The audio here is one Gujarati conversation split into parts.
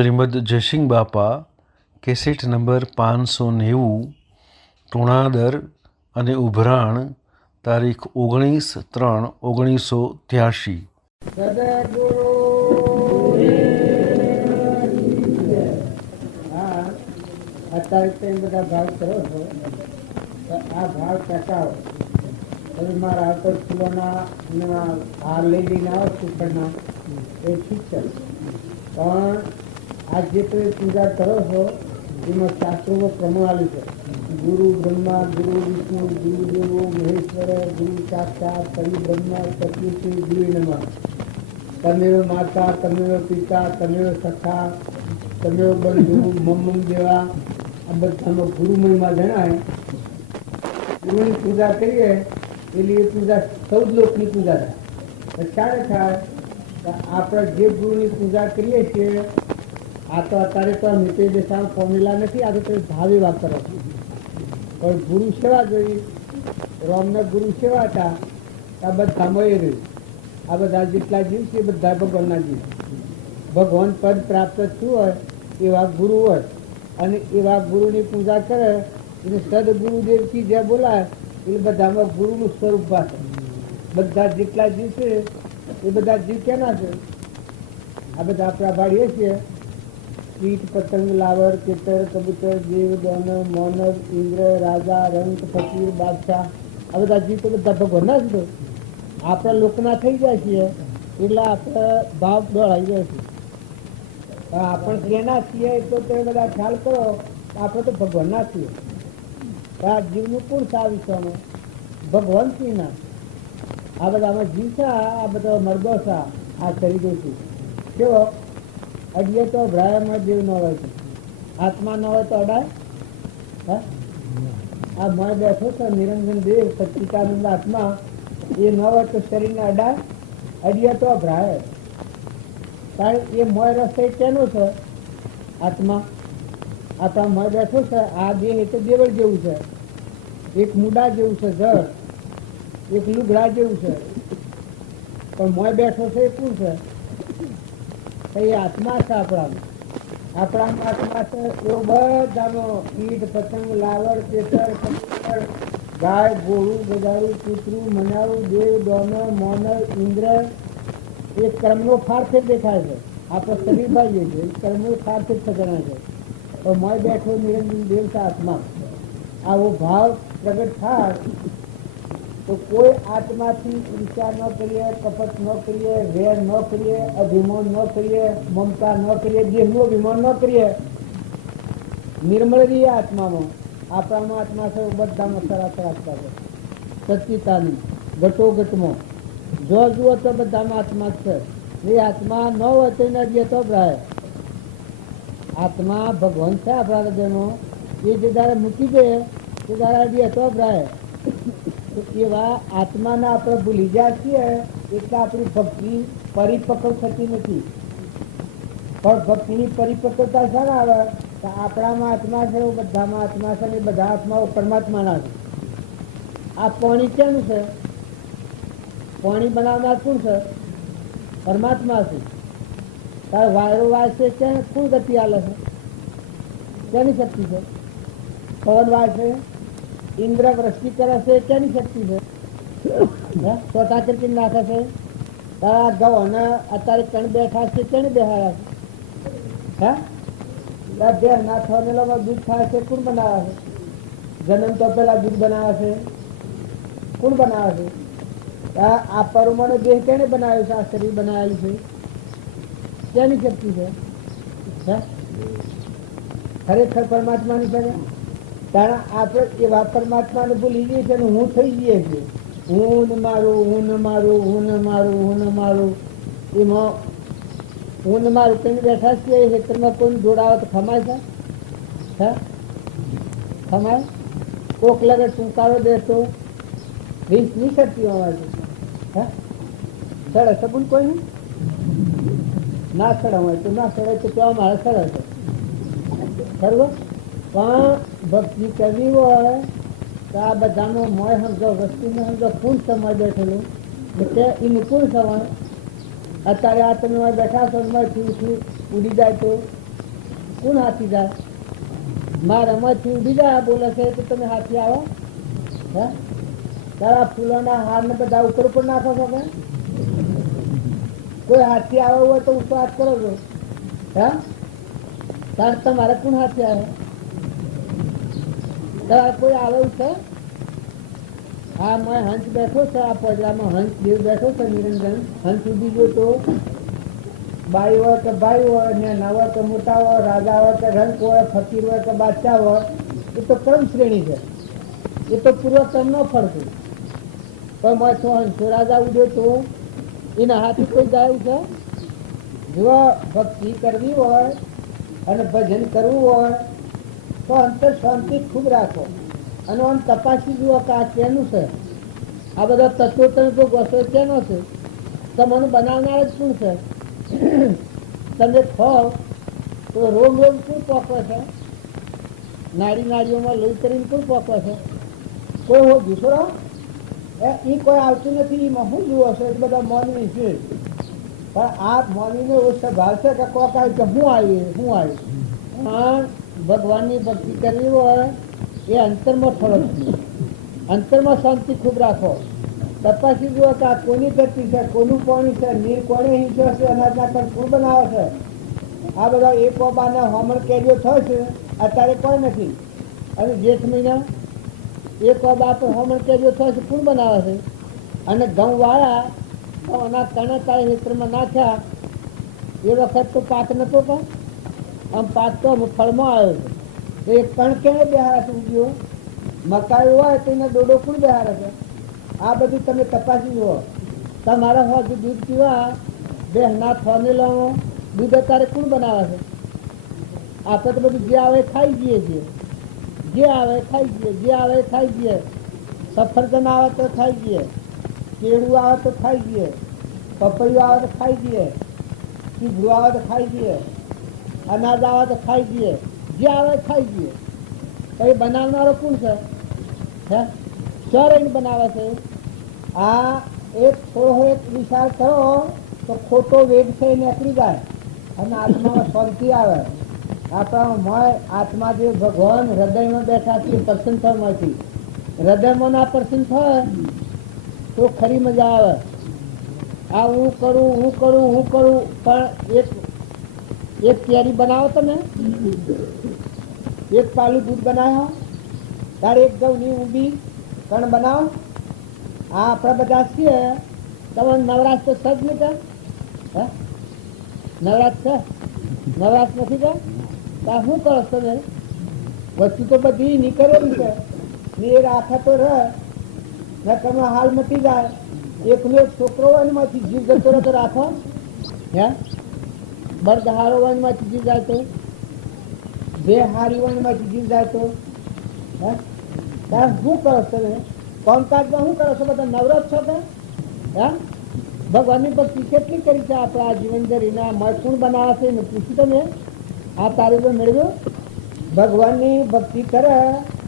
શ્રીમદ જયસિંહ બાપા કેસેટ નંબર 590 ટુણાદર અને ઉભરાણ તારીખ 19/3/1983। અત્યારે તમે બધા ભાવ કરો છો તો આ ભાવ ટકાવો. તમે મારા આવતો ફૂલોના હાર લઈ લઈને આવો સુખડના એ ઠીક છે, પણ આ જે તમે પૂજા કરો છો એમાં શાસ્ત્રોમાં પ્રમાણ આવ્યું છે. ગુરુ બ્રહ્મા ગુરુ વિષ્ણુ ગુરુ દેવો મહેશ્વર ગુરુ સાક્ષાત પરિબ્રહ્મ સત્યશ્રી ગુરુ નમઃ. તમેવ માતા તમેવ પિતા તમેવ સખા તમેવ બંધુ મમ્મ દેવા. આ બધામાં ગુરુ મહિમા જણાય. ગુરુની પૂજા કરીએ એટલે એ પૂજા 14 લોકની પૂજા થાય. ક્યારે થાય? આપણે જે ગુરુની પૂજા કરીએ છીએ આ તો અત્યારે તો મિત્ર દેશા ફોર્મ્યુલા નથી, આ તો તમે ભાવે વાપરો. પણ ગુરુ સેવા જોઈ, રામના ગુરુ સેવા હતા આ બધામાં એ રહ્યું. આ બધા જેટલા જીવ છે એ બધા ભગવાનના જીવ. ભગવાન પદ પ્રાપ્ત થયું હોય એવા ગુરુ હોય અને એવા ગુરુની પૂજા કરે એને સદગુરુદેવથી જે બોલાય એ બધામાં ગુરુનું સ્વરૂપ ભાષે. બધા જેટલા જીવ છે એ બધા જીવ કેના છે? આ બધા આપણા ભાડીએ છીએ. કીટ પતંગ લાવર કેતર કબૂતર દેવ દાનવ માનવ ઇન્દ્ર રાજા રંગ ફકીર બાદશાહ આ બધા જીવ તો બધા ભગવાનના જ તો આપણા લોકના થઈ જાય છીએ એટલે આપણે ભાવ દોડાઈ જાય છે. આપણે કેના છીએ તો તમે બધા ખ્યાલ કરો. આપણે તો ભગવાનના છીએ. આ જીવનું કોણ છે? આ વિશ્વમાં ભગવાન છીએ ના. આ બધામાં જીવ છે, આ બધા મર્દો છે, આ શરીરો છે. કેવો અડીએ તો ભ્રાયામાં જીવ ન હોય છે, આત્મા ન હોય તો અડાય. આ મોય બેઠો છે નિરંજન દેવ સચ્ચિદાનંદ આત્મા, એ ન હોય તો શરીરને અડાય. અડીએ તો ભ્રાય. કારણ એ મોય રસ્તે કેનો છે? આત્મા. આત્મા મોય બેઠો છે. આ દેહ એ તો દેવળ જેવું છે, એક મુડા જેવું છે, જળ એક લુગડા જેવું છે. પણ મોય બેઠો છે એ કોણ છે? એ આત્મા છે. આપણામાં આત્મા છે. એવો બધાનો કીટ પતંગ લાવડ કેસર કબૂતર ગાય ગોળું ગજારું કૂતરું મનારું દેવ દોનવ મોનવ ઇન્દ્ર એ કર્મનો ફારફેર દેખાય છે. આપણે શરીર ભાઈએ છીએ એ કર્મનો ફારફેર ગણાય છે. તો મોય બેઠો નિરંજન દેવ છે આત્મા. આવો ભાવ પ્રગટ થાય તો કોઈ આત્માથી ઈર્ષા ન કરીએ, કપટ ન કરીએ, વેર ન કરીએ, અભિમાન ન કરીએ, મમતા ન કરીએ, દેહનું અભિમાન ન કરીએ. નિર્મળ રહીએ આત્મામાં. આપણામાં આત્મા છે બધામાં સરાસર આત્મા છે. સચ્ચિતાની ઘટોઘટમાં જો જુઓ તો બધામાં આત્મા છે. એ આત્મા ન હોય તો એને દે તો ભરાય. આત્મા ભગવાન છે આપણા હૃદયમાં. એ જે દાડે મૂકી દે તે દાડે દે તો ભરાય. એવા આત્માને આપણે ભૂલી જાય છીએ એટલે આપણી ભક્તિ પરિપક્વ થતી નથી. પણ ભક્તિની પરિપક્વતા શાને આવે? તો આપણામાં આત્મા છે, બધામાં આત્મા છે, ને બધા આત્માઓ પરમાત્માના છે. આ પાણી કેનું છે? પાણી બનાવનાર કોણ છે? પરમાત્મા છે. તારે વાયરો વાય છે ક્યાં કોણ ગતિ આલે છે? ક્યાંની શક્તિ છે? પવન વાય છે, ઇન્દ્ર વૃષ્ટિ કરે છે, ક્યાંની શક્તિ છે? ચોથા કરી નાખે છે. તારા ગૌને અત્યારે કણ બેઠા છે, ક્યાંને બેહાયા છે? બે ના થયેલામાં દૂધ થાય છે, કોણ બનાવે છે? જન્મ તો પેલા દૂધ બનાવે છે, કોણ બનાવે છે? આ પરમાણુ દેહ કેને બનાવ્યો છે? આ શરીર બનાવેલું છે, ક્યાંની શક્તિ છે? ખરેખર પરમાત્માની છે. કારણ આપણે એવા પરમાત્માને ભૂલી જઈએ છીએ, હું થઈ જઈએ છીએ. હું ને મારું, હું ને મારું, હું ને મારું, હું ને મારું. એમાં હું ને મારું કઈ બેઠા છીએ. એ હેતરમાં કોઈ જોડાવે તો ખમાય છે? ખમાય? કોક લગે ટૂંકારો દેતો રીસ નહીં શકતી અમારે. સડે સબુન કોઈ નહીં ના સડે હોય તો ના સડે તો કેવા મારે સડે છે. બરોબર. પણ ભક્તિ કરવી હોય તો આ બધાનો મોય સમજો, વસ્તુને સમજો. કોણ સમય બેઠેલું એટલે એનું કોણ સમય? અત્યારે આ તમે બેઠા છો ઉડી જાય તો કોણ હાથી જાય? મારા રમતથી બીજા બોલે છે કે તમે હાથી આવો. હે તારા ફૂલોના હાર ને બધા ઉપર ઉપર નાખો છો કે કોઈ હાથી આવ્યો હોય તો ઉપર હાથ કરો છો. હે તાર તમારે કોણ હાથી આવે? તારે કોઈ આવેલું છે? હા મેં હંસ બેઠો છે, આ પગલામાં હંસ દેવ બેઠો છે નિરંજન. હંસ સુધી જો તો બાઈ હોય કે ભાઈ હોય, નાના હોય કે મોટા હોય, રાજા હોય કે રંક હોય, ફકીર હોય કે બાદશાહ હોય, એ તો ક્રમ શ્રેણી છે. એ તો પૂર્વક્રમ ન ફરતું. પણ મેં તો હંસો રાજા ઉડ્યો તો એના હાથી કોઈ ગાયું છે? જો ભક્તિ કરવી હોય અને ભજન કરવું હોય તો અંતર શાંતિ ખૂબ રાખો અને આમ તપાસી જુઓ કે આ કેનું છે. આ બધા તત્વો તમે તો ગોસો કેનો છે? તમને બનાવનાર જ શું છે? તમે ખાઓ તો રોગ રોગ શું પોકવે છે? નાડી નાડીઓમાં લોહી કરીને શું પોકવે છે? કોઈ હો દૂસરો એ કોઈ આવતું નથી. એમાં શું જુઓ છો? એ બધા મોનવી છે. પણ આ મોનવીને એવો સ્વભાવ છે કે કોક આવી કે હું આવી પણ ભગવાનની ભક્તિ કરવી હોય એ અંતરમાં ફરક છે. અંતરમાં શાંતિ ખૂબ રાખો. તપાસી જુઓ કે આ કોની ધરતી છે, કોનું પાણી છે, નીર કોને હિંસો છે, અનાજના કણ કોણ બનાવે છે. આ બધા એક બાના હોમણ કેરીઓ થાય છે અત્યારે કોઈ નથી. અને જેઠ મહિના એક બા પર હોમણ કેરીઓ થાય છે કોણ બનાવે છે? અને ઘઉં વાળા તો એના કણે તારે હેતરમાં નાખ્યા એ વખત તો પાક નતો પણ આમ પાક તો ફળમાં આવ્યો છે. એ કણ કેને બેહારે છે ઉગ્યો? મકાઈ હોય તો એને ડોડો કોણ બેહારે છે? આ બધું તમે તપાસી જુઓ. તમારા હોય દૂધ પીવા બે ના ફોર્મ્યુલા દૂધ અત્યારે કોણ બનાવે છે? આપણે તો બધું જે આવે ખાઈ જઈએ છીએ. જે આવે ખાઈ જઈએ, જે આવે ખાઈ જઈએ. સફરજન આવે તો ખાઈ જઈએ, કેળું આવે તો ખાઈ જઈએ, પપૈયું આવે તો ખાઈ જઈએ, ચીભરું આવે તો ખાઈ જઈએ, અનાજ આવે તો ખાઈ જઈએ, જે આવે ખાઈ જઈએ. તો એ બનાવનારો કોણ છે? હે સર એને બનાવે છે. આ એક થોડો એક વિચાર કરો તો ખોટો વેગ છે એ નીકળી જાય અને આત્મામાં શાંતિ આવે. આપણા મય આત્મા જે ભગવાન હૃદયમાં બેઠા છે પ્રસન્ન થવામાંથી હૃદયમાં ના પ્રસન્ન થાય તો ખરી મજા આવે. આ હું કરું પણ એક કેરી બનાવો તમે, એક પાલું દૂધ બનાવો, તારે એક ઘઉંની ઊંબી કણ બનાવો. આ આપણા બધા છીએ. તમે નવરાશ તો સજ નહીં કર? હે નવરાશ છે? નવરાશ નથી કર? ત્યાં શું કરો તમે? વસ્તુ તો બધી નીકળેલી છે ને એ રાખે તો રહે ને તમે હાલ મટી જાય. એકનો એક છોકરો વનમાંથી જીવ જતો રહે તો રાખો? હે બળદહારો વનમાંથી જીવ જાય તો, બે હારી વનમાંથી જીવ જાય તો હે ત્યાં શું કરો તમે? કામકાજમાં શું કરો છો? બધા નવરત છો કે? હે ભગવાનની ભક્તિ કેટલી કરી છે આપણે આ જીવન ધરીના મળ બનાવે છે એને પૂછ્યું તમે? આ તારીખો મેળવ્યો? ભગવાનની ભક્તિ કરે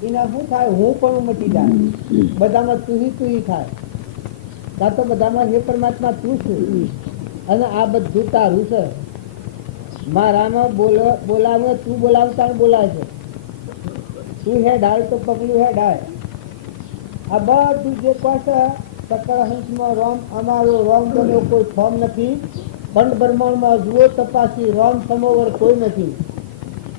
એના શું થાય? હું પણ મટી જાય. બધામાં તું થાય. કાં તો બધામાં હે પરમાત્મા તું છું અને આ બધું તારું છે. મારામાં બોલાવે તું બોલાવતા બોલાય છે. તું હે ડાળ તો પગલું હે ડાળ. આ બધું જે પાસે સકળ હંસમાં રોમ અમારો રોમ બન્યો કોઈ ફોર્મ નથી. ખંડ બ્રહ્માંડમાં જુઓ તપાસી રોમ સમોવર કોઈ નથી.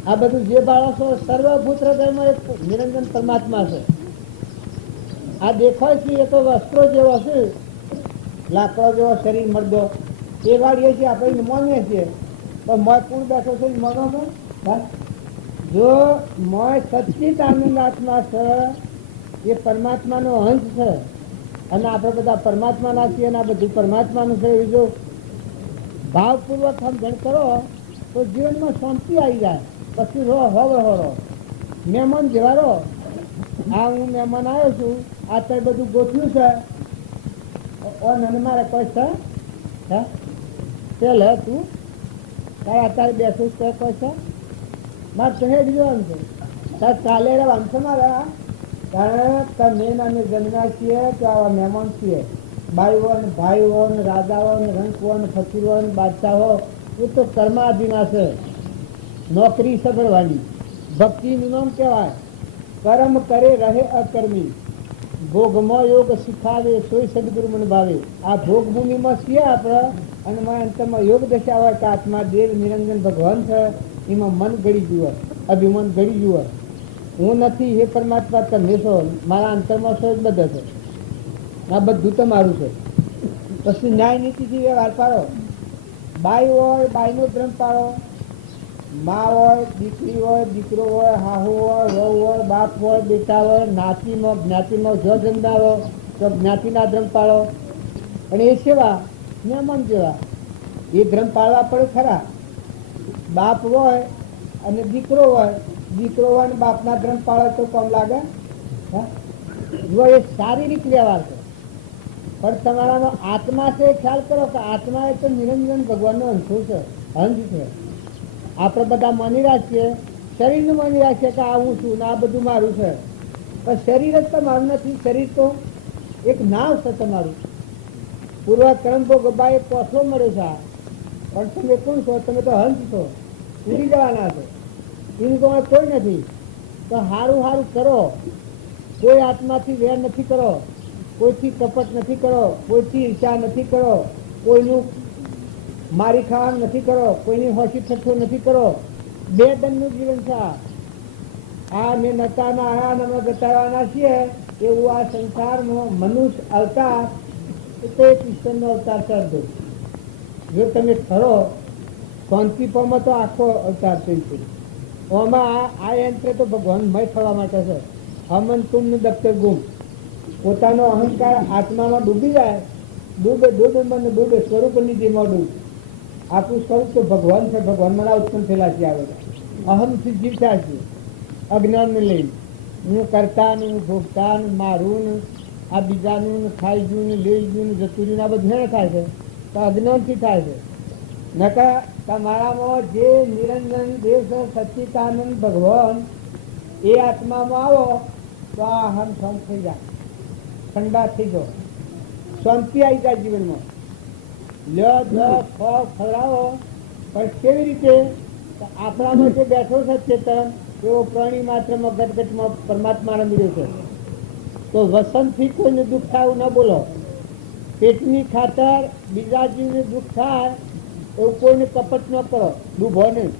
આ બધું જે બાળકો સર્વભૂત હૃદયમાં એક નિરંજન પરમાત્મા છે. આ દેખાય છે એ તો વસ્ત્રો જેવો છે, લાકડો જેવો શરીર મરદો એ વાળીએ છીએ આપણે માનીએ છીએ. તો મોય કોણ બેઠો છે માનો છો? જો મોય સચિત આનંદ આત્મા છે એ પરમાત્માનો અંશ છે અને આપણે બધા પરમાત્માના છીએ અને આ બધું પરમાત્માનું છે. એ જો ભાવપૂર્વક સમજણ કરો તો જીવનમાં શાંતિ આવી જાય. પછી હવો મહેમાન જેવા રહો. આ હું મહેમાન આવ્યો છું, આ તો બધું ગોઠવ્યું છે અને મારે કોઈ છે ચાલ હે તું તારે અત્યારે બેસું છે કોઈ છે મારે તો હેડ જવાનું છે તારે કાલે રહેવાનું છે મારે. કારણ તમે અમે જન્મ્યા છીએ તો આવા મહેમાન છીએ. બાઈઓ ને ભાઈઓ ને રાજાઓ ને રંકવો ને ફકીરો ને બાદશાહો એ તો કર્માધીના છે. નોકરી સગળવાની. ભક્તિનું નામ કહેવાય. કર્મ કરે રહે અકર્મી, ભોગમાં યોગ શીખાવે સોય સદગુરુ મન ભાવે. આ ભોગભૂમિમાં છીએ આપણે, અને અંતમાં યોગ દશા હોય કે આત્મા દેવ નિરંજન ભગવાન છે, એમાં મન ગળી જુએ, અભિમાન ગળી જુએ. હું નથી, હે પરમાત્મા તમે છો, મારા અંતરમાં છો જ બધે છે, આ બધું તમારું છે. પછી ન્યાય નીતિથી વ્યવહાર પાડો. બાઈ હોય બાઈનો ધર્મ પાડો, મા હોય દીકરી હોય દીકરો હોય, હાહુ હોય વહુ હોય, બાપ હોય બેટા હોય, જ્ઞાતિમાં જો જન્માવો તો જ્ઞાતિના ધર્મ પાડો. અને એ સેવા મહેમાન જેવા એ ધર્મ પાળવા પડે ખરા. બાપ હોય અને દીકરો હોય અને બાપના ધર્મ પાળે તો કોમ લાગે? જો એ શારીરિક વ્યવહાર છે, પણ તમારામાં આત્મા છે. ખ્યાલ કરો કે આત્મા એ તો નિરંજન ભગવાનનો અંશો છે, અંશ છે. આપણે બધા માની રાખીએ, શરીરનું માની રાખીએ કે આ હું છું ને આ બધું મારું છે, પણ શરીર જ તમારું નથી. શરીર તો એક નાવ છે તમારું. પૂર્વ કર્મ ભોગવા એક કોસલો મળે છે, પણ તમે કોણ છો? તમે તો હંસ છો, ઉડી જવાના છો. એનું તો કોઈ નથી. તો સારું સારું કરો. કોઈ આત્માથી વેર નથી કરો, કોઈથી કપટ નથી કરો, કોઈથી ઈચ્છા નથી કરો, કોઈનું મારી ખાવાનું નથી કરો, કોઈની હોશી ઠઠ્ઠો નથી કરો. બે દંડનું જીવન છે. આ મેં નતાના આયા ને અમે ગતાવાના છીએ એવું આ સંસારમાં મનુષ્ય અવતાર તો એક ઈશ્વરનો અવતાર કરી દો. જો તમે ખરો શાંતિ પામો તો આખો અવતાર થઈ છે. આમાં આ યંત્ર તો ભગવાનમય થવા માટે છે. હમન તુમનું દફતર ગુમ. પોતાનો અહંકાર આત્મામાં ડૂબી જાય, ડૂબે મને ડૂબે સ્વરૂપ નિધિમાં ડૂબ. આપણું સ્વરૂપ તો ભગવાન છે. ભગવાન મારા ઉત્પન્ન થયેલા છે. આવેલા અહમથી જીવતા છે. અજ્ઞાનને લઈને હું કરતા ને હું ભોગતા ને મારું ને આ બીજાનું ને ખાઈ ગયું ને લઈ ગયું ને જતું રહ્યું, આ બધું થાય છે તો અજ્ઞાનથી થાય છે. નકા તમારામાં જે નિરંજન દેવ છે, સચ્ચિદાનંદ ભગવાન, એ આત્મામાં આવો તો આ અહમ શાંત થઈ જાય, ઠંડા થઈ જાઓ, શાંતિ આવી જાય જીવનમાં. લ્યો ખવડાવો, પણ કેવી રીતે? આપણામાં જે બેઠો છે ચેતન, એવો પ્રાણી માત્રમાં ગટગટમાં પરમાત્માને મળ્યો છે. તો વસંતથી કોઈને દુઃખ થાય એવું ન બોલો. પેટની ખાતર બીજા જીવને દુઃખ થાય એવું કોઈને કપટ ન કરો, ડૂબો નહીં.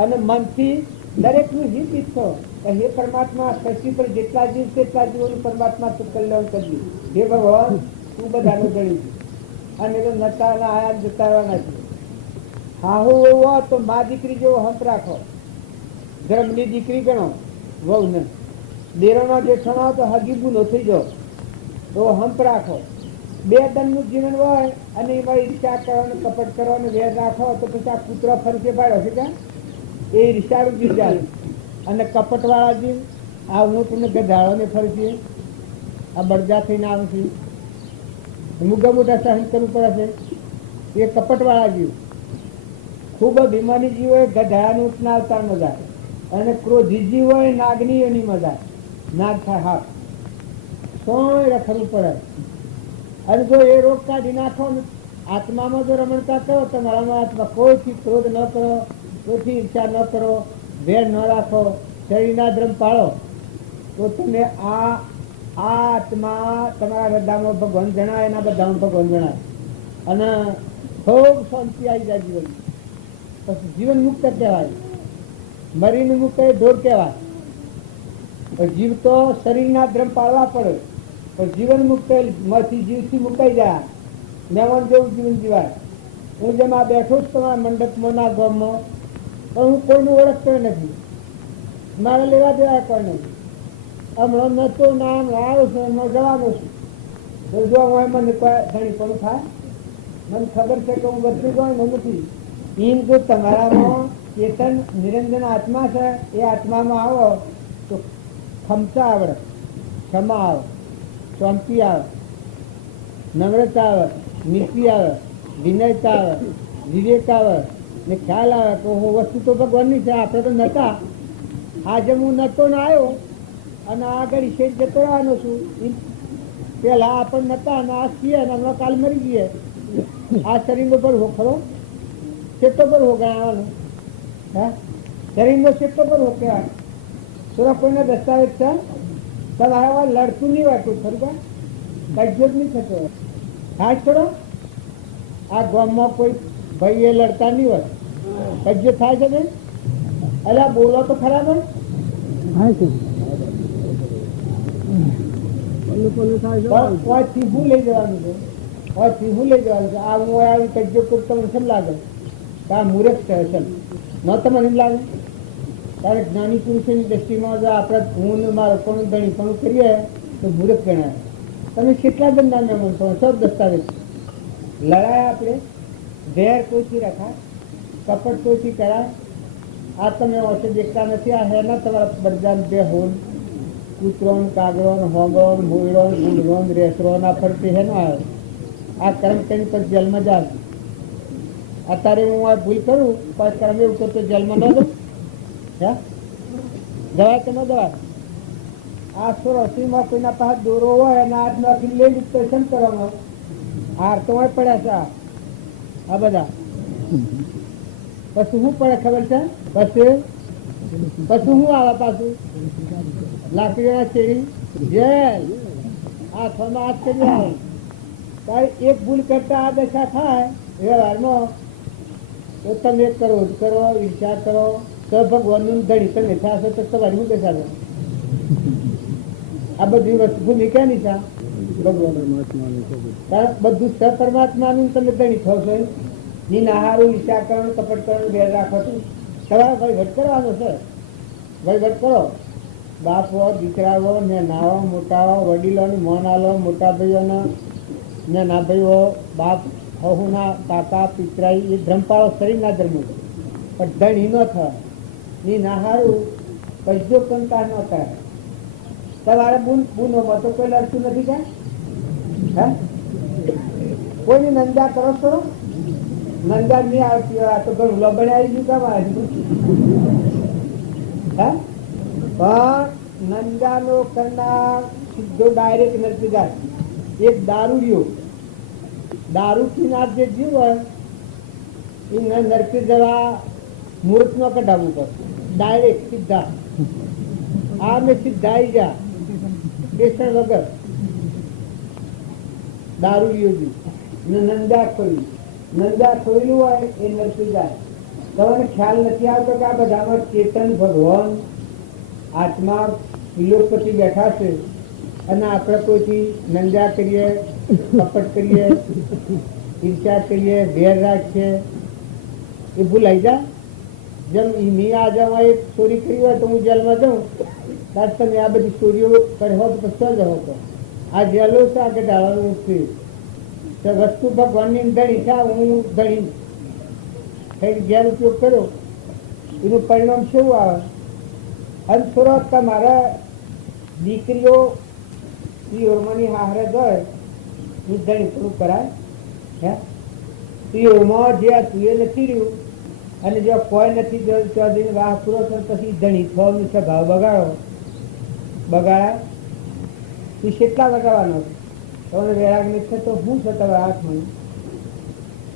અને મનથી દરેકનું હિત ઈચ્છો કે હે પરમાત્મા, સૃષ્ટિ પર જેટલા જીવ તેટલા જીવોનું પરમાત્મા તું કલ્યાણ કરજે. હે ભગવાન, તું બધાનું ગણ્યું છે. અને તો નતાના આયા જતાવાના છે. હાહુ વહુ તો મા દીકરી જેવો હંપ રાખો. ધર્મની દીકરી ગણો વહુ ને. દેરોનો જેઠાણો તો હગી ગુનો થઈ જાઓ તો હંપ રાખો. બે દંડનું જીવન હોય અને એમાં ઈર્ષા કરવાનું, કપટ કરવાનું વેર રાખો તો પછી આ કૂતરો ફરકે પાડ્યો છે ક્યાં? એ ઈર્ષાળું જીવ જાય. અને કપટવાળા જીવ, આ હું તમને ગધાડોને ફરશે, આ બળદા થઈને આવું છું, મોટા મોટા સહન કરવું પડે છે. એ કપટવાળા જીવ. ખૂબ અભિમાની જીવ હોય ગધાડાનું ઉઠના અવતાર મજા, અને ક્રોધી જીવ હોય નાગની એની મજા. નાગ થાય હાથ સોય રખડવું પડે. અને જો એ રોગ કાઢી નાખો ને આત્મામાં જો રમણતા કરો, તમારામાં આત્મા કોઈથી ક્રોધ ન કરો, કોઈથી ઈચ્છા ન કરો, વેર ન રાખો, શરીરના ધર્મ પાળો, તો તમે આ આત્મા તમારા હૃદયમાં ભગવાન જણાય, એના બધામાં ભગવાન જણાય, અને ખૂબ શાંતિ આવી જાય જીવન. પછી જીવન મુક્ત કહેવાય. મરીને મુક્ત એ ઢોર કહેવાય. જીવ તો શરીરના ધર્મ પાળવા પડે, પણ જીવન મુક્ત માંથી જીવથી મુકાઈ જાય. મહેમાન જેવું જીવન જીવાય. હું જેમ આ બેઠો જ તમારા મંડપમાં ના ગામમાં, પણ હું કોઈનું ઓળખતો નથી, મારે લેવા દેવા કોઈ નથી. હમણાં નતો નામ આવ્યો છે, હમણાં જવાનો છું. તો જો હોય મને કોઈ ઘણી પણ થાય, મને ખબર છે કે હું બધું ગયો નથી. એમ જો તમારામાં ચેતન નિરંજન આત્મા છે, એ આત્મામાં આવો તો ક્ષમતા આવડે, ક્ષમા આવે, શાંતિ આવે, નમ્રતા આવે, નીતિ આવે, વિનયતા આવે, વિવેક આવે, ને ખ્યાલ આવે કે વસ્તુ તો ભગવાનની છે, આપણે તો નતા. આજે હું નતો ને આવ્યો અને આગળ શેઠ જતો રહેવાનો છું. પેલા આપણને નતા અને આ છીએ અને હમણાં કાલ મરી જઈએ. આ શરીર પર ખરો કેટલો પર હો ગણાવવાનું? હા, શરીરનો કેટલો કરવો કહેવાય. થોડા કોઈના દસ્તાવેજ છે તમારા લડતું નહીં વાંચું ખરું કઈ જ નહીં થતો. હા છોડો, આ ગામમાં કોઈ ભાઈ એ લડતા નહીં હોય, કજ્જો થાય છે ને? અલા બોલો તો ખરા પણ હું લઈ જવાનું છે, હું લઈ જવાનું છે. આ હું આવી કજ્જો કરું તમને કેમ લાગે કે આ મૂર્ખ છે? અસલ ન તમને એમ લાગે? ત્યારે જ્ઞાની પુરુષોની દ્રષ્ટિમાં જો આપણે હું મારો પણ ધણી પણ કરીએ તો મૂર્ખ ગણાય. તમે કેટલા ધંધા મેમન છો? સબ દસ્તાવેજ લડાય આપણે વેર કોઈથી રખાય, કપટ કોઈથી કરાય. આ તમે ઓછે દેખતા નથી. આ હેના તમારા બરદાન બે હોલ કૂતરો કાગડો હોગો મૂળો ગુંડરો રેસરો ના ફરતી હેનો આવે. આ કર્મ કરીને પછી જેલમાં જાય. અત્યારે હું આ ભૂલ કરું પછી કર્મ એવું કરતો જેલમાં ન દઉં? હે દવા તો ન દવા. આ રસીમાં કોઈના પાસે દોરો હોય અને હાથ નાખી લઈ લીધો શું કરવાનું? હાર તો હોય પડ્યા છે આ બધા. પછી શું પડે ખબર છે? પછી શું આવે પાછું? લાકડીના ચેડી જેલ હાથમાં હાથ કરી આવે. તારે એક ભૂલ કરતા આ દશા થાય વ્યવહારમાં તો તમે એક કરો કરો વિચાર કરો તો ભગવાનનું ધણી તમે થશે તો તમારી શું દશા? આ બધી વસ્તુ ભૂમિકાની છે ભગવાન. બધું સપરમાત્માનું તમે ધણી થશો. ની નાહારું વિચાર કરવાનું કપટ કરવાનું વેર રાખો છો. તમારે વહીવટ કરવાનો છે. વહીવટ કરો. બાપ હો દીકરા હો ને નાવો મોટા હો વડીલોને મોન આલો મોટા ભાઈઓને ને ના ભાઈઓ બાપ હહુના કાકા પિતરાઈ એ ધર્મપાળો શરીરના ધર્મ છે પણ ધણી ન થાય. ની નાહારું કજ્જો કંકા ન થાય. તમારે બૂનોમાં તો કોઈ લડતું નથી કાંઈ? હે કોઈની નંદા કરો છો? નંદા નહીં આવતી હોય. આ તો ઘણું લબણે આવી ગયું કામ આવ્યું. હે પણ નંદાનો કરનાર સીધો ડાયરેક્ટ નથી જાય. એક દારૂ રહ્યો, દારૂથી ના જે જીવ હોય એ નરકી જવા મૂર્ત ન કઢાવવું પડે. ડાયરેક્ટ સીધા આ મેં સીધા આવી ગયા પેશન વગર. દારૂ રહ્યો નંદા ખોઈ, નંદા ખોયેલું હોય એ નરકી જાય. તમને ખ્યાલ નથી આવતો કે આ બધામાં ચેતન ભગવાન આત્મા વિલોપતિ બેઠા છે અને આપણે કોઈથી નંદા કરીએ, કપટ કરીએ, ઈર્ષા કરીએ, વેર રાખીએ એ ભૂલાઈ જાય. જેમ મેં આજે એક ચોરી કરી હોય તો હું જેલમાં જાઉં ત્યારે તમે આ બધી ચોરીઓ કરી હોત તો શું જવો તો આ જેલો છે આ ઘટાડવાનું છે વસ્તુ ભગવાનની ધણી છે. હું ધણી થઈ ગેર ઉપયોગ કર્યો એનું પરિણામ શું આવે? અને થોડો તમારા દીકરીઓ પિયોરમાંની હારે જાય એ ધણી થોડું કરાય. હે પિયોરમાં જે તું એ નથી રહ્યું અને જો કોઈ નથી ચોધીને વાહ પૂરો થયો પછી ધણી થવાનું છે ભાવ બગાડો બગાડાય. તું કેટલા બગાડવાનો તમને વેરાગ નથી તો શું છે તમારા હાથમાં?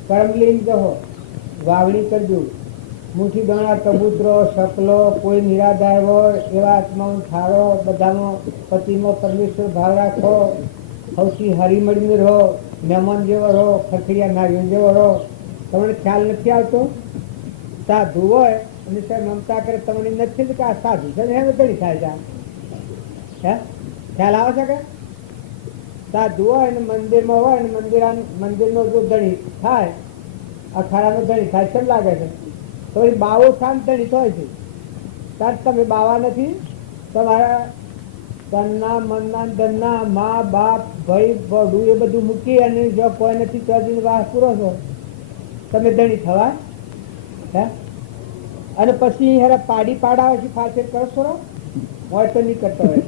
કર્મ લઈને જહો, વાવણી કરજો. મુઠી ગણા કબૂતરો સપલો કોઈ નિરાધાર હોય એવા આત્માઓ થાળો બધામાં પતિમાં પરમેશ્વર ભાવ રાખો. સૌથી હરીમળીને રહો, મહેમાન જેવો રહો, ખખડિયા નારિયેળ જેવો રહો. તમને ખ્યાલ નથી આવતો? સાધુ હોય અને સાહેબ મમતા કરે તમને નથી કે આ સાધુ છે ને એને ઘડી થાય છે. હે ખ્યાલ આવે છે કે સાધુ હોય અને મંદિરમાં હોય અને મંદિરનો જો ધણી થાય અખાડાનો ધણી થાય કેમ લાગે છે? તો એ બાવો શાંત ધણી થાય છે. ત્યારે તમે બાવા નથી. તમારા તનના મનના ધનના મા બાપ ભાઈ બડું એ બધું મૂકી અને જો કોઈ નથી તો વાસ પૂરો છો તમે ધણી થવાય? હે અને પછી હેરા પાડી પાડાવે છે ફાસેર કરો છો હોય તો નહીં કરતો હોય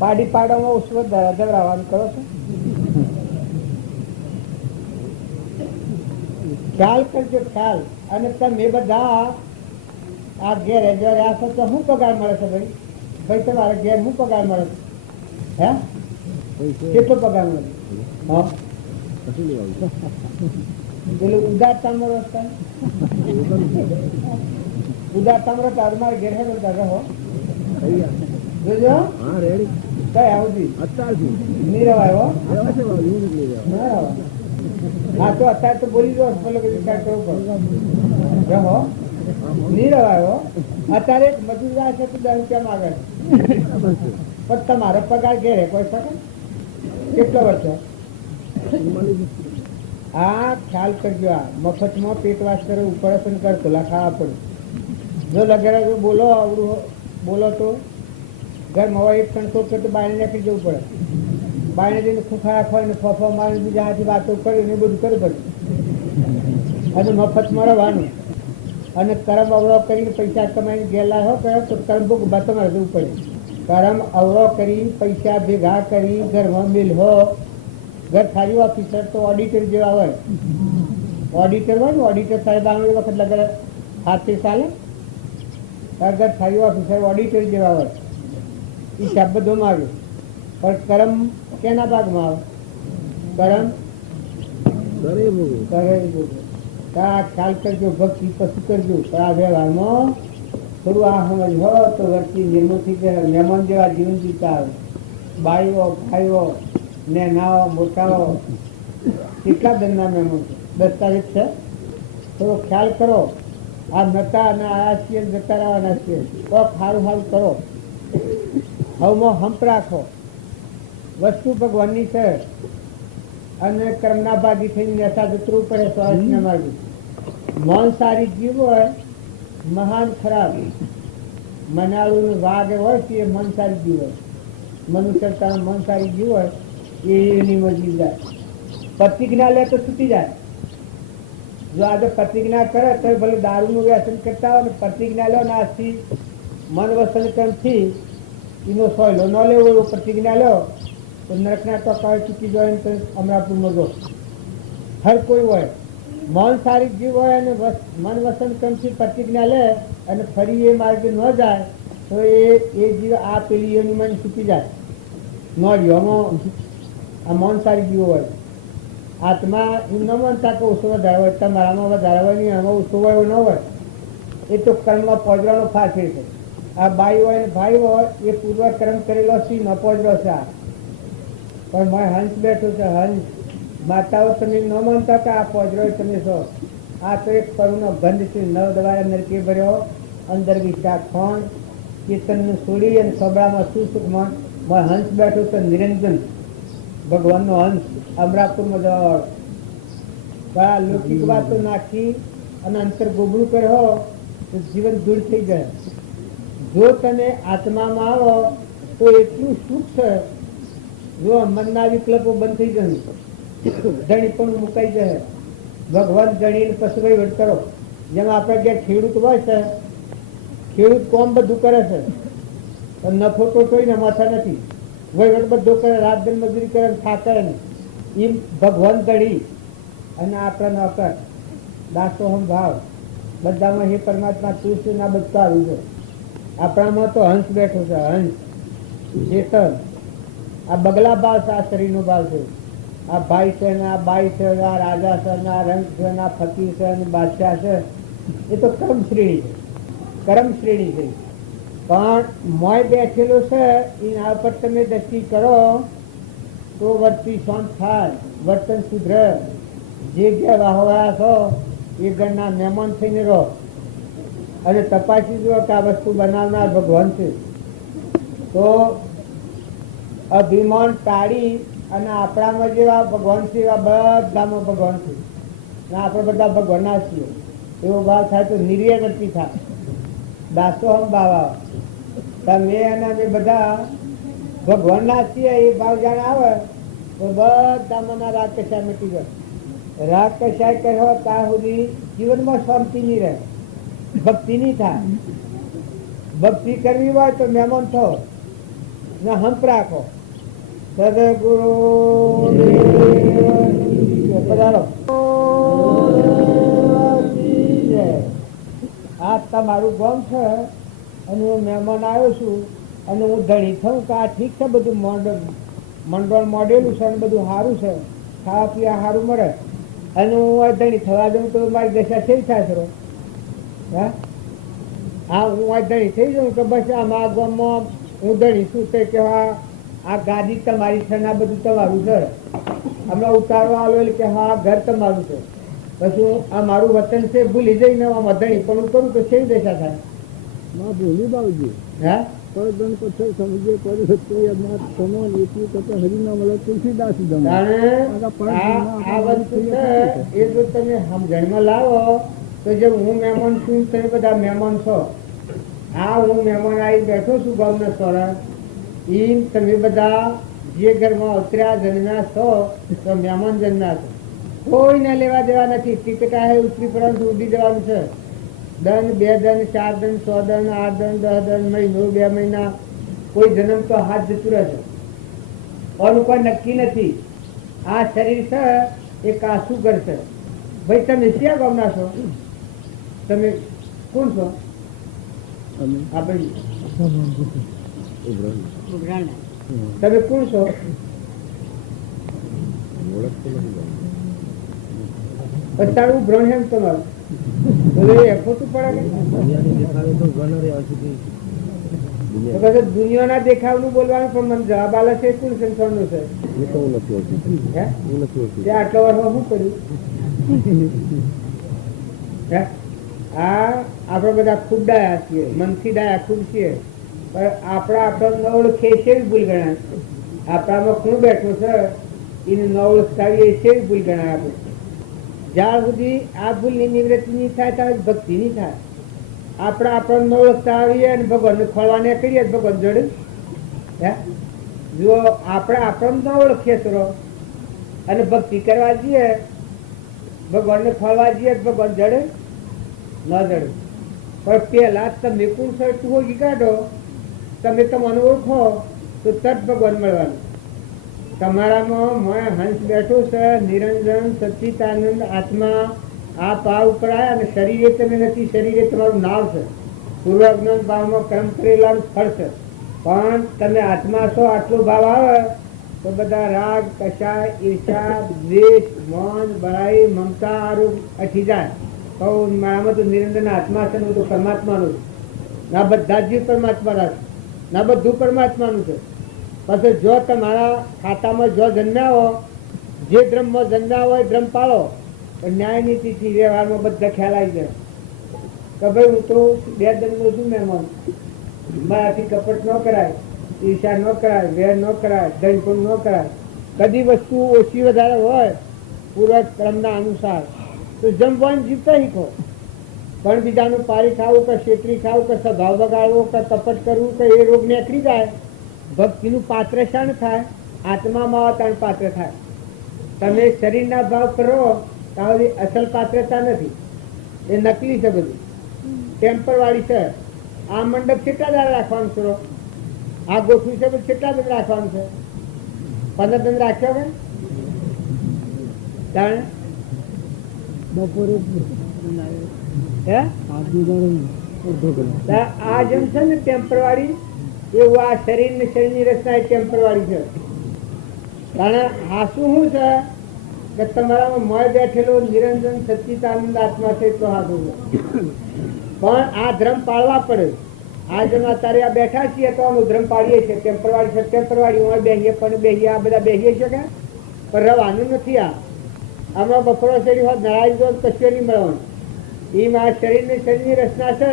પાડી પાડવામાં ઉશ્વ ધરાવવાનું કરો છો. ખ્યાલ કરજો ખ્યાલ. અને તમે બધા આ ઘેર જયારે આ છો તો શું પગાર મળે છે ભાઈ? ભાઈ તમારા ઘેર શું પગાર મળે છે? હે કેટલો પગાર મળે? હા પેલું ઉદારતા મળે ઉદાર તમારે તારમાર ઘેર હે કરતા રહો જોજો કઈ આવતી નહીં રવાયો હા તો અત્યારે તો બોલી દો પેલો કે વિચાર કરવો પડે રહો નહીં રવાયો અત્યારે મજૂર છે તો 10 રૂપિયા માગે પણ તમારો પગાર ઘેરે કોઈ શકે કેટલો વર્ષે આ ખ્યાલ કરજો આ મફતમાં પેટ વાસ કરે ઉપરસન કરતો લખાવા પડે જો લગેરા જો બોલો આવડું બોલો તો ઘરમાં હોય 1 ત્રણ શોખ તો બાયણે નાખી જવું પડે બાયણે જઈને ખુખાયા ખોઈને ફોફો મારી બીજા હાથી વાતો કરી ને બધું કરવું પડે અને મફતમાં રહેવાનું અને કરમ અવળો કરીને પૈસા કમાઈને ગયેલા હો કહો તો કર્મ ભોગ તમારે જવું પડે કરમ અવળો કરી પૈસા ભેગા કરી ઘરમાં મિલ હો ઘર સારી ઓફિસર તો ઓડિટર જેવા હોય ઓડિટર હોય ને ઓડિટર સાહેબ આવે વખત લગે હાથે ચાલે ઘર સારી ઓફિસર ઓડિટર જેવા હોય હિસાબ બધોમાં આવે પણ કરમ કેના ભાગમાં આવે કરમ કરે ખ્યાલ કરજો ભક્તિ પછી કરજો પણ આ વ્યવહારમાં થોડું આ સમજ હો તો વર્તી નિર્મોથી મહેમાન જેવા જીવન જીવતા આવે બાઈઓ ભાઈઓ ને નાઓ મોટાઓ કેટલા ધંધા મહેમાન દસ્તાવેજ છે થોડો ખ્યાલ કરો આ નતા અને આયા છીએ જતા રહેવાના છીએ તો સારું સારું કરો હવમાં હંપ રાખો વસ્તુ ભગવાનની છે અને કર્મના ભાગી થઈને નેતા જતરું પડે સ્વાસ્થ્યના માર્ગે મન સારી જીવ હોય મહાન ખરાબ મનાળું વાઘ હોય કે એ મન સારી જીવ હોય મનુષ્ય મન સારી જીવ હોય એની મરજી જાય પ્રતિજ્ઞા લે તો છૂટી જાય જો આજે પ્રતિજ્ઞા કરે તો ભલે દારૂનું વ્યસન કરતા હોય ને પ્રતિજ્ઞા લો ને આજથી મન વસન કરમથી એનો સોયલો ન લેવો એવો પ્રતિજ્ઞા લો તો નરકના ટોકા ચૂકી જાય તો અમરાપુરમાં જો હર કોઈ હોય મન સારી જીવ હોય અને મન વસન કરમથી પ્રતિજ્ઞા લે અને ફરી એ માર્ગે ન જાય તો એ જીવ આ પેલી એની મન છૂટી જાય ન રહ્યો આ મન સારી જીવો હોય આત્મા એમ ન માનતા કે ઓછો વધારે હોય તમારામાં વધારે હોય નહીં આમાં ઓછો હોય એવું ન હોય એ તો કર્મમાં પોજવાનો ફાંસે છે આ બાઈ હોય ને ભાઈ હોય એ પૂર્વ કર્મ કરેલો છે ન પોજરો છે આ પણ મેં હંસ બેઠો છે હંસ માતાઓ તમે ન માનતા કે આ પોજરો તમે છો આ તો એક પરુનો ગંધ છે 9 દ્વારા નરકે ભર્યો અંદર વિશા ખોણ કીર્તનનું છોડી અને સબળામાં સુસુખમાં મેં હંસ બેઠો છે નિરંજન ભગવાનનો અંશ અમરાપુરમાં જવા વાળો લૌકિક વાતો નાખી અને અંતર ગોબડું કર્યો તો જીવન દૂર થઈ જાય જો તમે આત્મામાં આવો તો એટલું સુખ છે જો મનના વિકલ્પો બંધ થઈ જાય ધણી પણ મુકાઈ જાય ભગવાન ધણીને પછી વહીવટ કરો જેમ આપણે ઘેર ખેડૂત હોય છે ખેડૂત કોમ બધું કરે છે પણ નફો તો કોઈને માથા નથી વહીવટ બધો કરે રાત દિન મજૂરી કરે થાકે ને એમ ભગવાન ધણી અને આપણા નોકર દાસોહમ ભાવ બધામાં હે પરમાત્મા તું છું ના બધું આવ્યું છે આપણામાં તો હંસ બેઠો છે હંસ ચેતન આ બગલા ભાવ છે આ શરીરનો ભાવ છે આ ભાઈ છે ને આ બાઈ છે આ રાજા છે ને આ રંગ છે ને આ ફકીર છે ને બાદશાહ છે એ તો કર્મ શ્રેણી છે કર્મ શ્રેણી છે પણ મોય બેઠેલો છે એના ઉપર તમે દ્રષ્ટિ કરો તો વર્તી શાંત થાય વર્તન સુધરે જે જે વાહવાયા છો એ ઘરના મહેમાન થઈને રહો અને તપાસી જુઓ કે આ વસ્તુ બનાવનાર ભગવાન છે તો અભિમાન ટાળી અને આપણામાં જેવા ભગવાન છે એવા બધામાં ભગવાન છે અને આપણે બધા ભગવાનના છીએ એવો ભાવ થાય તો નિર્ય નથી થાય દાસોહમ ભાવ આવે તમે અને અમે બધા ભગવાનના છીએ એ ભાવ જાણે આવે તો બધામાં રાગ કશાય મટી જાય રાગ કશાય કહ્યો ત્યાં સુધી જીવનમાં શાંતિ નહીં રહે ભક્તિ નહીં થાય ભક્તિ કરવી હોય તો મહેમાન થો ને હંપ રાખો સદગુરુ પધારો આ તમારું ગામ છે અને હું મહેમાન આવ્યો છું અને હું ધણી થઉં કે આ ઠીક છે બધું મંડળ મોડેલું છે અને બધું સારું છે ખાવા પીવા સારું મળે અને હું આ ધણી થવા દઉં તો મારી દશા થઈ થાય છે હા હા હું આ ધણી થઈ જાઉં કે બસ આ મા ગામમાં હું ધણી છું તે કે આ ગાદી તમારી છે ને આ બધું તમારું છે, હમણાં ઉતારવા આવ્યો એટલે કે હા ઘર તમારું છે, પછી આ મારું વતન છે ભૂલી જઈને આમાં ધણી પણ કરું તો છે દશા થાય. ભૂલી બાબજી હા પરગણ પથ્થર સમજે પર સત્ય અજ્ઞાત સમો નીતિ તથા હરિના મળે તુલસીદાસ જમ આ વસ્તુ છે એ જો તમે સમજણમાં લાવો તો જેમ હું મહેમાન છું તમે બધા મહેમાન છો. હા હું મહેમાન આવી બેઠો છું ગામના સોરા, એ તમે બધા જે ઘરમાં ઉતર્યા જન્મ્યા છો તો મહેમાન જન્મ્યા છો, કોઈને લેવા દેવા નથી. ટિકિટ આવે ઉતરી પડવાનું ઉડી જવાનું છે. દન 2 દન 4 દન 100 દન 8 દન 10 દન મહિનો 2 મહિના કોઈ જન્મ તો હાથ જતું રહે છે. ઓનું કોઈ નક્કી નથી. આ શરીર છે એ કાશું કરશે. ભાઈ તમે ક્યાં ગામના છો? તમે કોણ છો? હા ભાઈ તમે કોણ છો? તારું ભ્રણ એમ તમારું ખોટું પડે. દુનિયાના દેખાવનું બોલવાનું પણ મને જવાબ આલે છે કોણ સંસારનું છે? આટલો વર્ષમાં શું કર્યું? આ આપણે બધા ખૂબ ડાયા છીએ, મનથી ડાયા ખૂબ છીએ, પણ આપણો ન ઓળખે છે ભૂલ ગણાય. આપણામાં કોણ બેઠું છે એને ન ઓળખતાવીએ છે ભૂલ ગણાય. આપણે જ્યાં સુધી આ ભૂલની નિવૃત્તિ નહીં થાય ત્યારે ભક્તિ નહીં થાય. આપણને ન ઓળખતા આવીએ અને ભગવાનને ખોલવાને કરીએ ભગવાન જોડે. જો આપણને ન ઓળખીએ તો અને ભક્તિ કરવા જઈએ, ભગવાનને ખોલવા જઈએ ભગવાન જડે ન જડે. પણ પેલા તમે કોણ સર્ટ હોગી કાઢો, તમે તમને ઓળખો તો તરત ભગવાન મળવાનું. તમારામાં હંસ બેઠો છે, નિરંજન સચ્ચિદાનંદ આત્મા. આ ભાવ ઉપર આવ્યા અને શરીરે તમે નથી, શરીરે તમારું નામ છે. પૂર્વજ્ઞાન ભાવમાં કર્મ કરેલાનું ફળ છે, પણ તમે આત્મા છો. આટલો ભાવ આવે તો બધા રાગ, કશાય, ઈર્ષા, દ્વેષ, મૌન, બળાઈ, મમતા આરોપ અઠી જાય. મારામાં તો નિરંજન આત્મા છે, હું તો પરમાત્માનું છું. ના બધા જ પરમાત્માના છે, ના બધું પરમાત્માનું છે. પછી જો તમારા ખાતામાં જો જન્મ્યા હો, જે ધર્મમાં જન્મ્યા હોય ધર્મ પાળો, પણ ન્યાય નીતિથી વ્યવહારમાં બધા ખ્યાલ આવી જાય કે ભાઈ હું તો 2 ધર્મનો છું મહેમાન. મારાથી કપટ ન કરાય, ઈર્ષા ન કરાય, વેર ન કરાય, દંડ ન કરાય. કદી વસ્તુ ઓછી વધારે હોય પૂર્વજ ક્રમના અનુસાર તો જમવાનું જીવતા શીખો. પણ બીજાનું પારી ખાવું કે શેતરી ખાવું કે સ્વભાવ બગાડવો કે કપટ કરવું કે એ રોગ નીકળી જાય. ભક્તિનું પાત્ર શાણ થાય? આત્મામાં તાણ પાત્ર થાય. તમે શરીરના ભાવ કરો તો અસલ પાત્રતા નથી, એ નકલી છે, બધું ટેમ્પર વાળી છે. આ મંડપ કેટલા દાડા રાખવાનું છે? આ ગોઠવું છે બધું કેટલા દંડ રાખવાનું છે? 15 દંડ રાખ્યો કે તાણે બપોરે આ જેમ છે ને ટેમ્પર વાળી, એવું આ શરીરની રચના એ ટેમ્પર વાળી છે. કારણ આ શું છે કે તમારામાં મય બેઠેલો નિરંજન સચ્ચિદાનંદ આત્મા છે તો હાથું. પણ આ ધર્મ પાળવા પડે. આ જેમ અત્યારે આ બેઠા છીએ તો અમે ધર્મ પાડીએ છીએ. ટેમ્પર વાળી છે, ટેમ્પર વાળી બેસીએ પણ બેસીએ, આ બધા બેસીએ છે કે પણ રવાનું નથી. આમાં બફરો શરીર હોત નારાયણ જો કશું નહીં મળવાનું. એમાં શરીરની રચના છે.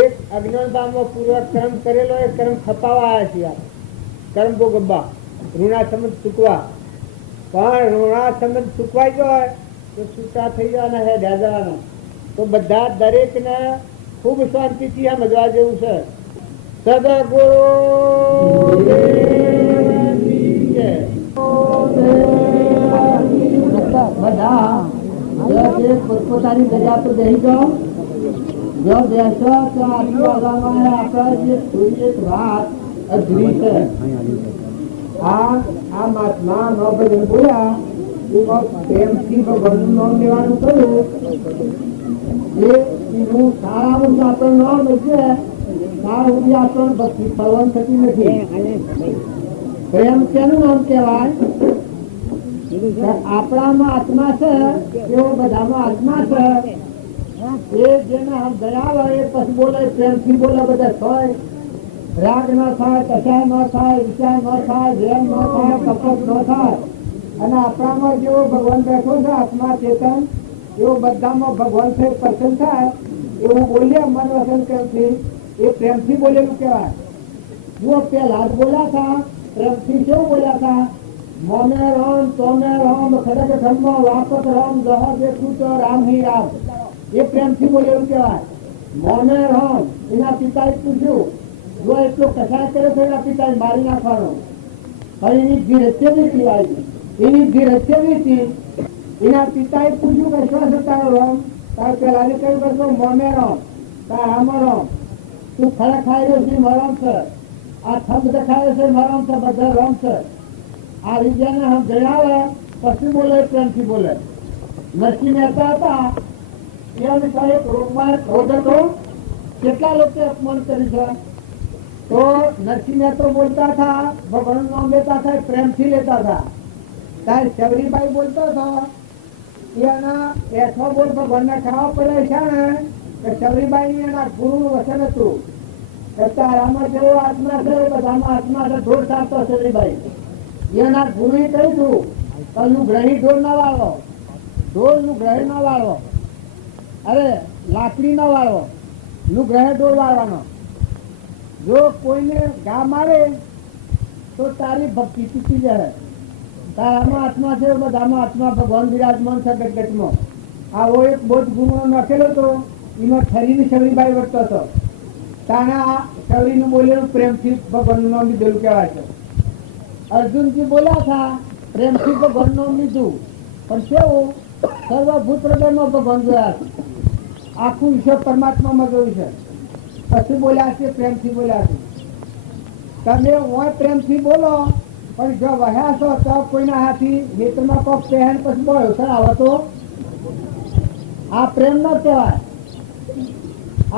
એક અજ્ઞાન ભાવમાં પૂર્વક કર્મ કરેલો એ કર્મ ખપાવા આવ્યા છીએ. કર્મ ભોગવવા, ઋણા સંબંધ ચૂકવા. પણ ઋણા સંબંધ ચૂકવાઈ જાય તો છૂટા થઈ જવાના હે જવાના. તો બધા દરેકને ખૂબ શાંતિથી સમજવા જેવું છે. બધા પોતપોતાની જગ્યા પર બેસી જાઓ. જો બેસો તો આપણા જે થોડી એક વાત અધૂરી છે. આ મહાત્મા નો ભજન બોલ્યા પ્રેમથી ભગવાનનું નામ લેવાનું કહ્યું. હું સારા વર્ષ આપણું નામ લખે સારા સુધી આપણને ભક્તિ ફળવાનું થતી નથી. પ્રેમ કેનું નામ કહેવાય? આપણામાં આત્મા છે, એવો બધામાં આત્મા છે, એ જેને આમ દયા આવે એ પછી બોલે, પ્રેમથી બોલે, બધા થાય. રાગ ન થાય, કચાય ન થાય, વિચાર ન થાય, વેમ ન થાય, કપટ ન થાય. અને આપણામાં જેવો ભગવાન બેઠો છે આત્મા ચેતન, એવો બધામાં ભગવાન છે પ્રસન્ન થાય એવું બોલીએ મન વસન પ્રેમથી, એ પ્રેમથી બોલેલું કહેવાય. જો પેલા જ બોલ્યા હતા પ્રેમથી કેવું બોલ્યા હતા? મોને રામ તોને રામ ખડક ધર્મ વાપત રામ દહ દેખું તો રામ હી રામ. એ પ્રેમથી બોલેલું કહેવાય. મોને રામ એના પિતાએ પૂછ્યું, જો એટલો કસાય કરે છે એના પિતાએ મારી નાખવાનો. પણ એની ધીરજ બી આવી, એની ધીરજ બી હતી. એના પિતાએ પૂછ્યું કે શું છે તારો રામ? તાર પેલા કહ્યું કરશો મોને રામ, તાર આમાં રામ, તું ખડા ખાઈ રહ્યો છે મરમ છે, આ થબ દેખાય છે મરમ છે, બધા રામ છે. આ વિદ્યાને હમ જણાવે પછી બોલે, પ્રેમથી બોલે. નરસિંહ મહેતા હતા એને સાહેબ રોગમાં ક્રોધ હતો. કેટલા લોકો અપમાન કર્યું છે? તો નરસિંહ મહેતા બોલતા હતા, ભગવાન નામ લેતા હતા, પ્રેમથી લેતા હતા. ત્યારે શબરીબાઈ બોલતો હતો એના એઠો બોલ ભગવાનને ખાવા પડે છે ને કે શબરીબાઈ એના ગુરુ વચન હતું કે તારામાં જેવો આત્મા છે બધામાં આત્મા છે. ઢોર સારતો શબરીબાઈ એના ગુરુએ કહ્યું હતું કે લુગડાની ઢોર ના વાળો, ઢોર લુગડાઈ ના વાળો, અરે લાકડી ના વાળો, લુગડાએ ઢોર વાળવાનો. જો કોઈને ગા મારે તો તારી ભક્તિ તૂટી જાય. તારામાં આત્મા છે બધામાં આત્મા ભગવાન વિરાજમાન છે ગટગટમાં. આવો એક બોધ ગુનો નાખેલો હતો, એમાં ઠરીને શબરીબાઈ વર્તો હતો. તાના શબરીનું બોલેલું પ્રેમથી ભગવાનનું નામ લીધેલું કહેવાય છે. અર્જુનજી બોલ્યા હતા પ્રેમથી ભગવાનનું નામ લીધું, પણ કેવું સર્વભૂત હૃદયમાં ભગવાન જોયા છે, આખું ઈશ્વર પરમાત્મામાં જોયું છે. પછી બોલ્યા છે પ્રેમથી બોલ્યા છે. તમે હોય પ્રેમથી બોલો, પણ જો વહ્યા છો તો કોઈના હાથી નેત્રમાં કોક પહેન પછી બોલો સર આવો તો આ પ્રેમ ન કહેવાય.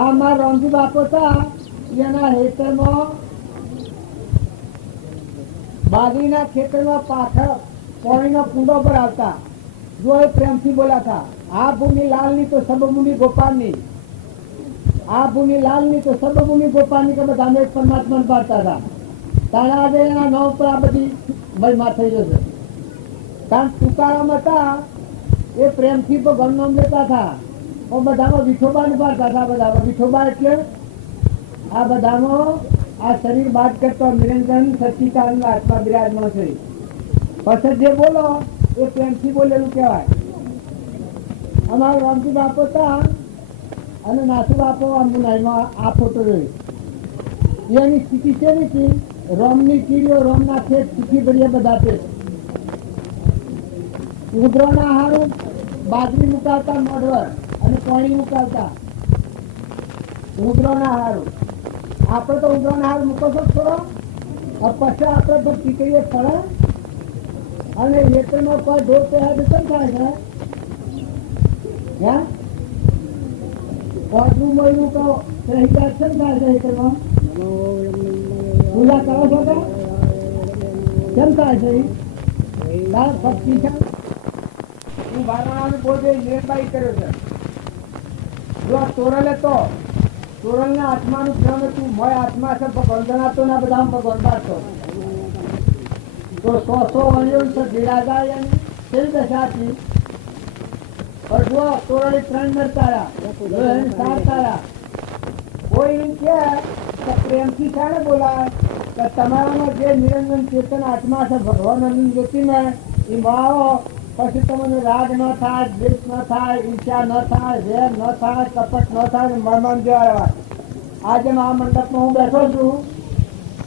આ મારા રામજી બાપુ હતા એના હેતરમાં બાજરીના ખેતરમાં પાછળ પાણીનો કુંડો પર આવતા. જો એ પ્રેમથી બોલ્યા હતા, આ ભૂમિ લાલની તો સર્વભૂમિ ગોપાલની, આ ભૂમિ લાલની તો સર્વભૂમિ ગોપાલની, કે બધા અમે પરમાત્માને પાડતા હતા. તારા આજે એના નામ પર આ બધી મહિમા થઈ જશે. કારણ તુકારામ હતા એ પ્રેમથી ભગવાન નામ લેતા હતા, પણ બધામાં વિઠોબા ને પાડતા હતા. બધામાં વિઠોબા એટલે આ બધામાં આ શરીર બાદ કરતો નિરંજન સચ્ચિદાનંદ આત્મા બિરાજમાન છે. પછી જે બોલો એ પ્રેમથી બોલેલું કહેવાય. અમારા રામજી બાપો હતા અને નાસુ બાપો અંબુનાઈમાં આ ફોટો રહ્યો. એની સ્થિતિ કેવી હતી? રોમની કીડીઓ રોમના ખેત સુખી ભરીએ બધા છે. ઉધરોના હારું બાજરી મુકાવતા મોઢવર અને પાણી મુકાવતા ઉધરોના હારું. આપણે તો ઉધરોના હારું મૂકો છો થોડો, પછી આપણે તો ટીકડીએ પડે અને હેતરમાં કોઈ ઢોર પહેલા દર્શન થાય છે. હે પાંચમું મહિનું તો સહી દર્શન થાય છે હેતરમાં. પૂજા કરો છો કે કેમ થાય છે? ભક્તિ છે. હું વારણાને બોધે નિર્ણય કર્યો છે. જો આ તોરલ હતો, તોરલના આત્માનું પ્રેમ હતું, મોય આત્મા છે ભગવાન જણાતો ના બધા ભગવાન બાળતો. તો 100 વર્ષ છે બિરાજા એની કેવી દશા હતી. પણ જો તોરલે 3 નરતારા 4 તારા. કોઈ એમ કે પ્રેમથી શાણે બોલાય કે તમારામાં જે નિરંજન ચેતન આત્મા છે ભગવાન જ્યોતિમાં એમાં આવો, પછી તમને રાગ ન થાય, દ્વેષ ન થાય, ઈચ્છા ન થાય, વેર ન થાય, કપટ ન થાય, મરમણ જેવા રહેવાય. આજે આ મંડપમાં હું બેઠો છું,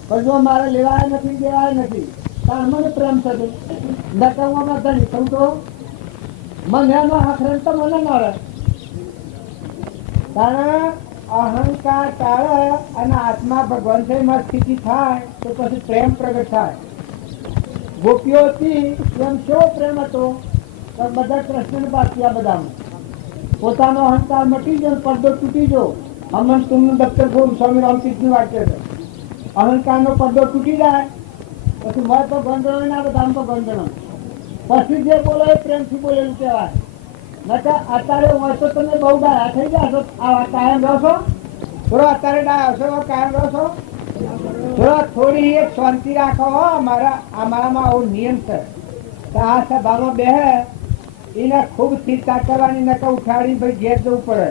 પણ જો મારે લેવાય નથી દેવાય નથી, કારણ મને પ્રેમ થતું નકવામાં ધણી થયું તો મને એનો આખરણ તો મને મળે. કારણ અહંકાર ટાળે અને આત્મા ભગવાન માં સ્થિતિ થાય તો પછી પ્રેમ પ્રગટ થાય. ગોપીઓ હતી એમ કેવો પ્રેમ હતો? પણ બધા કૃષ્ણ પાત્યા બધામાં પોતાનો અહંકાર મટી ગયો, પડદો તૂટી ગયો. અમન તુમનું દફતર ગોમ સ્વામી રામતીર્થની વાક્ય છે. અહંકારનો પડદો તૂટી જાય પછી મેં તો ગંધણો ના બધા તો ગંધણો. પછી જે બોલો એ પ્રેમથી બોલેલું કહેવાય. નકર અત્યારે હોય તો તમે બહુ ડાયા થઈ જશો. આ કાયમ રહો છો થોડો, અત્યારે ડાયા હશો કાયમ રહો છો થોડો. થોડી એક શાંતિ રાખો હો. અમારામાં આવો નિયમ છે કે આ સભામાં બેહે એને ખૂબ ચિંતા કરવાની, નકર ઉઠાડીને ભાઈ ઘેર જવું પડે.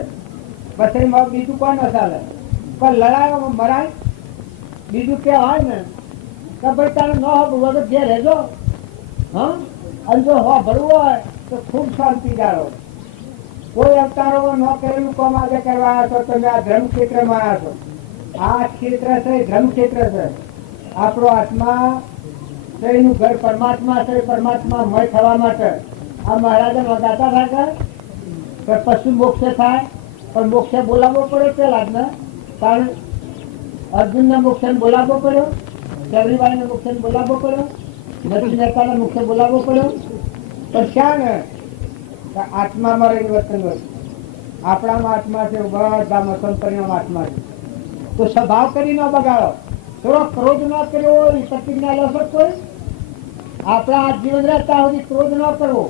પછી બીજું કોઈ ન ચાલે. પણ લડાયો મરાય બીજું કહેવાય ને કે ભાઈ તારે ન હોવું તો ઘેર રહેજો. હા, અને જો હો ભરવું હોય તો ખૂબ શાંતિ જાળો. કોઈ અવતારો ન કરેલું કામ આજે કરવા આવ્યા છો. તમે આ ધર્મ ક્ષેત્રમાં આવ્યા છો. આ ક્ષેત્ર છે ધર્મ ક્ષેત્ર છે. આપણો આત્મા છે એનું ઘર પરમાત્મા છે. પરમાત્મા મય થવા માટે આ મહારાજા ગાતા હતા કે પશુ મોક્ષ થાય, પણ મોક્ષે બોલાવવો પડ્યો પેલા જ ને. કારણ અર્જુનને મોક્ષે બોલાવવો પડ્યો, ચવરીબાઈને મોક્ષે બોલાવવો પડ્યો, નરસિંહ મહેતાને મોક્ષે બોલાવવો પડ્યો. પણ શા ને આત્મામાં રહીને વર્તન હોય. આપણામાં આત્મા છે, બધામાં સંપર્ણમાં આત્મા છે. તો સ્વભાવ કરી ન બગાડો. થોડો ક્રોધ ન કર્યો હોય પ્રતિજ્ઞા લેશો કોઈ. આપણા આ જીવન રહેતા સુધી ક્રોધ ન કરવો,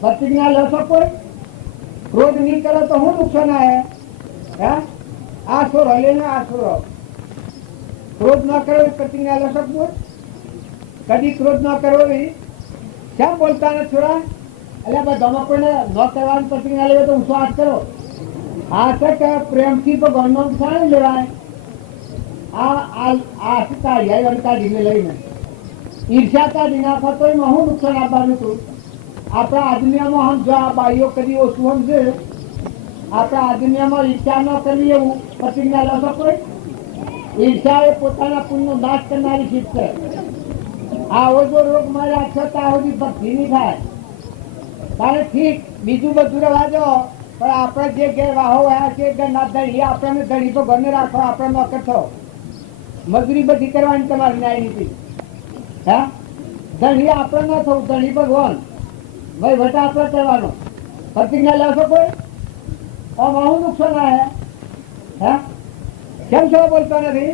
પ્રતિજ્ઞા લેશો કોઈ. ક્રોધ નહીં કરો તો શું નુકસાન આવે? આ છોરો લે ને આ છોરો. ક્રોધ ન કરો પ્રતિજ્ઞા લેશો કોઈ. કદી ક્રોધ ન કરવો કેમ બોલતા ને છોરા? એટલે બધામાં કોઈને ન કરવાની પ્રતિજ્ઞા લેવો તો ઊંચો હાથ કરો. આ છે કે પ્રેમથી તો ગણનો સારી લેવાય. આ કાઢીને લઈને ઈર્ષ્યા કાઢી નાખો તો એમાં શું નુકસાન આપવાનું હતું? આપણા આદમીમાં હમ જો આ બાઈઓ કરી ઓછું સમજે. આપણા આદમીમાં ઈર્ષ્યા ન કરવી એવું પ્રતિજ્ઞા લેશો કોઈ. ઈર્ષ્યા એ પોતાના પુણ્યનો નાશ કરનારી ચીજ છે. આવો જો રોગ માર્યા છે ત્યાં સુધી ભક્તિ નહીં થાય. તારે ઠીક બીજું બધું રહેવા દો, પણ આપણે જે ઘેર વાહો આવ્યા છે ના ધણી આપણને ધણી તો ઘરને રાખો. આપણે નોકર છો, મજૂરી બધી કરવાની તમારી ન્યાય નીતિ. હા, ધણી આપણે ન થવું, ધણી ભગવાન ભાઈ વટા આપણે કરવાનો. પ્રતિજ્ઞા લેશો કોઈ. આમાં શું નુકસાન આવે? હા, કેમ છો બોલતા નથી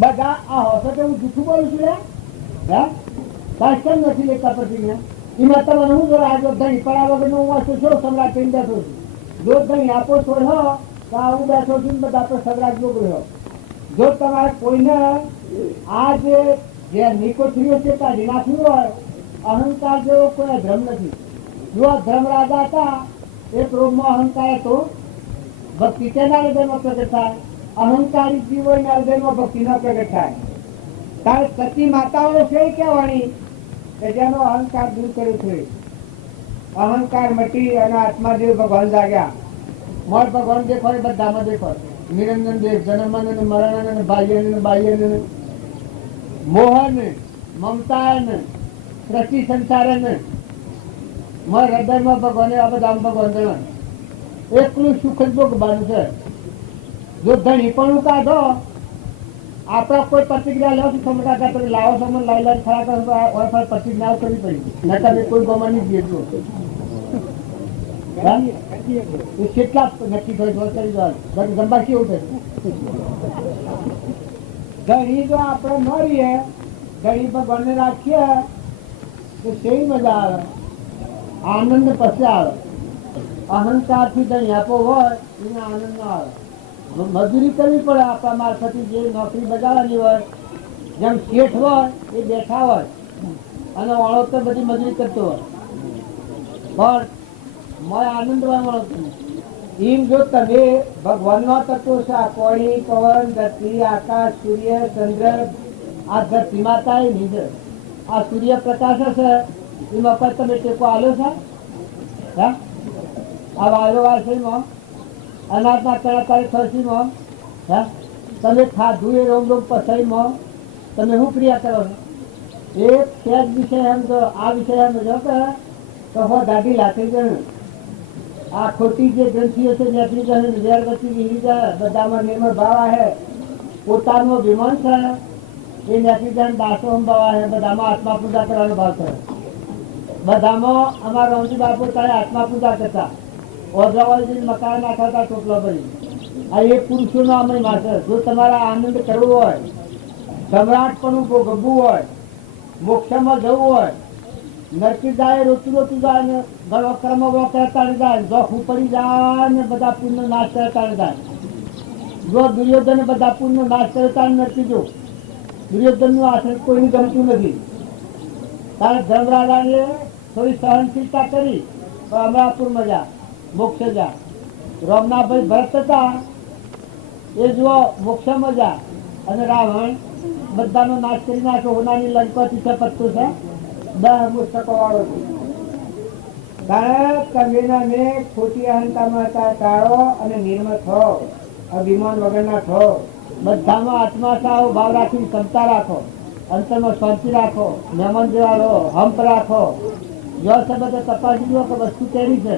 બધા? આ હોશો તો હું જૂઠું બોલું છું. હા, કાંઈ કેમ નથી લેતા પ્રતિજ્ઞા? એમાં તમારે શું જોડે આ જો ધણી પણ આ વગર હું વાંચું છું સમ્રાટ થઈને બેઠો છું. જો ધણી આપો છોડ હો તો હું બેઠો છું ને બધા આપણે સમ્રાટ મોકલ્યો. જો તમારે કોઈને આ જે નિકોત્રીઓ છે કાઢી નાખ્યું હોય, અહંકાર જેવો કોઈ ધર્મ નથી. જો આ ધર્મ રાજા હતા એ ક્રોધમાં અહંકાર હતો. ભક્તિ તેના હૃદયમાં પ્રગટ થાય. અહંકારી જીવ હોય હૃદયમાં ભક્તિ ન પ્રગટ થાય. તારે સતી માતાઓ છે કહેવાની કે જેનો અહંકાર દૂર કર્યો છે. અહંકાર મટી અને આત્માદેવ ભગવાન જાગ્યા. મોર ભગવાન દેખો એ બધામાં દેખો. નિરંજન દેવ જન્મન મરણ બાહ્ય બાહ્ય મોહન મમતા પ્રતિ સંસારન મોર હૃદયમાં ભગવાન આ બધા ભગવાન જણ એકલું સુખ જ ભોગવાનું છે. જો ધણી પણ કાઢો આપણા કોઈ પ્રતિક્રિયા લો છો સમટા તમે લાવો સમન લાઈ લાઈ ખરા કરો પ્રતિજ્ઞા કરવી પડી. નકર કોઈ ગમન નહીં જીતલો. કેટલા નક્કી થયું કરી દો ગંબા કેવું થયું. ઘણી જો આપણે ન રહીએ, ઘણી ભગવાનને રાખીએ તો કેવી મજા આવે, આનંદ પછી આવે. અહંકારથી ધણી આપો હોય એને આનંદ ન આવે. મજૂરી કરવી પડે આપણા મારફતે. જે નોકરી બજાવવાની હોય, જેમ શેઠ હોય એ બેઠા હોય અને વાળો તો બધી મજૂરી કરતો હોય, પણ મને આનંદ હોય મળતો. એમ જો તમે ભગવાનનો તત્વો છે, આ પાણી પવન ધરતી આકાશ સૂર્ય ચંદ્ર, આ ધરતી માતા એ નીચે આ સૂર્ય પ્રકાશ છે એમાં પણ તમે ટેકો આલ્યો છે. હા, આ વાયરો વારસીમાં અનાજના કળાકારી ખર્ચીમાં તમે ખાધું એ રોમ રોમ પસાઈમાં તમે શું ક્રિયા કરો છો? એક સહેજ વિષય એમ તો આ વિષય એમ જો તો હો દાઢી લાખી ગયું. આ ખોટી જે ગ્રંથિઓ છે ત્યાંથી જાય વિદ્યાર્થી વિહી જાય. બધામાં નિર્મળ ભાવ આવે. પોતાનું વિમાન છે એ ત્યાંથી જાય દાસો ભાવ આવે. બધામાં આત્મા પૂજા કરવાનો ભાવ છે. બધામાં અમારા રમજી બાપુ ત્યારે આત્મા પૂજા કરતા. ઓઝાવાળી મકાન નાખાતા ટોપલા ભરી. આ એક પુરુષોનો અમય માત્ર. જો તમારા આનંદ કરવો હોય, સમ્રાટ પણ ભોગવવું હોય, મોક્ષમાં જવું હોય નરકી જાય રોતું જાય ને ઘણો કર્મ કરતા જાય, જોખું પડી જાય ને બધા પુણ્ય નાશ કરતા જાય. જો દુર્યોધન બધા પુણ્ય નાશ કરતા નરકી જો દુર્યોધન નું આશ્રય કોઈને ગમતું નથી. કારણ ધર્મરાજાએ થોડી સહનશીલતા કરી તો અમરાપુર મજા મોક્ષ જા. રોમનાભાઈ ભરત હતા એ જુઓ મોક્ષ મજા, અને રાવણ બધાનો નાશ કરી નાખ્યો. હોનાની લંકાથી છે પત્તું છે 10 પુસ્તકો વાળો છે. કારણ કવિને ખોટી અહંતામાં ટાળો અને નિર્મળ થો, અભિમાન વગરના થો. બધામાં આત્માસાવ ભાવ રાખીને ક્ષમતા રાખો, અંતરમાં શાંતિ રાખો, મહેમાન જેવા રહો, હંપ રાખો. જો છે બધે તપાસી જુઓ કે વસ્તુ કેવી છે.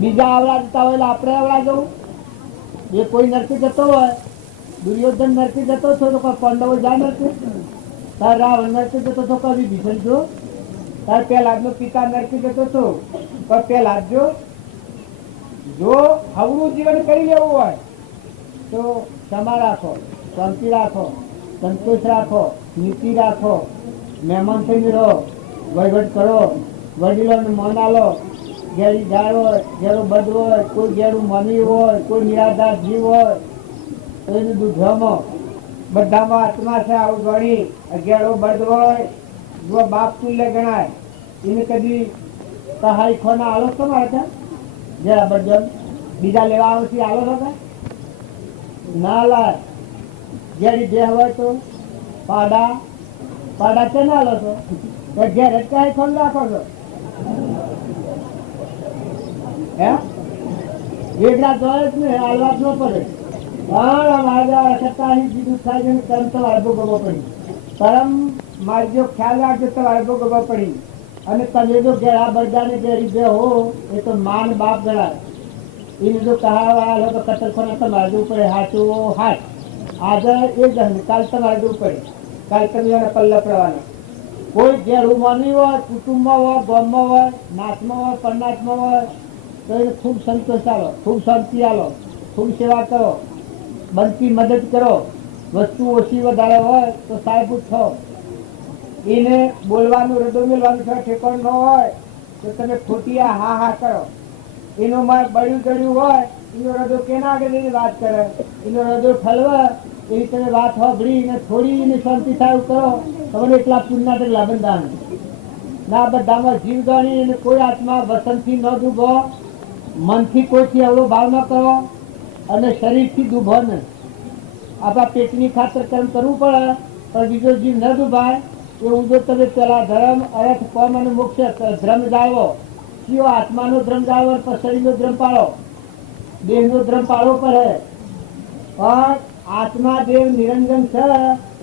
બીજા આવડા જતા હોય એટલે આપણે આવડા જવું. એ કોઈ નરકી જતો હોય, દુર્યોધન નરકી જતો હતો તો કોઈ પાંડવો જાય નરકી, તાર રાવણ નરકી જતો હતો કવિ ભીષણ જો, તાર પહેલાદનો પિતા નરકી જતો હતો પણ પહેલાદ જો હવળું જીવન કરી લેવું હોય તો ક્ષમા રાખો, શાંતિ રાખો, સંતોષ રાખો, નીતિ રાખો, મહેમાન થઈને રહો, વહીવટ કરો, વડીલોને માન આલો. ઘેરી ગાય હોય, ઘેરું બદ હોય, કોઈ ઘેરું મની હોય, કોઈ નિરાધાર જીવ હોય તો એનું દુધમાં બધામાં આત્મા છે. આવું ગણી ઘેરો બદ હોય જો બાપ તુલ્ય ગણાય, એને કદી સહાય ખોના આલો છો મારે જરા બદલ બીજા લેવા આવતી આલો છો ના લાય. ઘેરી બે હોય તો પાડા છે ના આલો છો તો ઘેર જ કઈ ખોન રાખો છો. વેગડા જોયે જ ને હાલવા જ ન પડે. પણ અમારા સત્તાની જીદું થાય છે કર્મ તમારે ભોગવવો પડી. કર્મ મારજો ખ્યાલ રાખજો તમારે ભોગવવો પડી. અને તમે જો ઘેરા બરદાને ઘેરી બે હો એ તો માન બાપ ગણાય. એને જો કહાવા તો કતરખોના તમારે જવું પડે. હાચું હાથ આજે એ જ કાલ તમારે જવું પડે. કાલ તમે એને પલ્લા પડવાના. કોઈ ઘેરું માનવી હોય, કુટુંબમાં હોય, ગામમાં હોય, નાચમાં હોય, પરનાચમાં હોય તો એને ખૂબ સંતોષ આલો, ખૂબ શાંતિ આલો, ખૂબ સેવા કરો, બનતી મદદ કરો. વસ્તુ ઓછી વધારે હોય તો સાહેબ થો. એને બોલવાનું હૃદય મેળવાનું ઠેકાણ ન હોય તો તમે ખોટિયા હા હા કરો. એનું માં બળ્યું ગળ્યું હોય એનો હૃદય કેના આગળ એની વાત કરે, એનો હૃદય ઠલવે એવી તમે વાત સાંભળી ને થોડી એને શાંતિ થાય કરો. તમને એટલા પુણ્ય એટલા બંધાણ ના. બધામાં જીવ ગણી અને કોઈ આત્મા વસનથી ન ડૂબો, મનથી કોઈથી અવળો ભાવ ન કરો અને શરીરથી ડૂબો ને. આપણા પેટની ખાતર કર્મ કરવું પડે પણ બીજો જીવ ન ડૂબાય એવું જો તમે પેલા ધર્મ અર્થ પમ અને મોક્ષ ધ્રમ જાળવો. કયો આત્માનો ધ્રમ જાળવો પણ શરીરનો ધ્રમ પાળો, દેહનો ધ્રમ પાળવો પડે. પણ આત્મા દેવ નિરંજન છે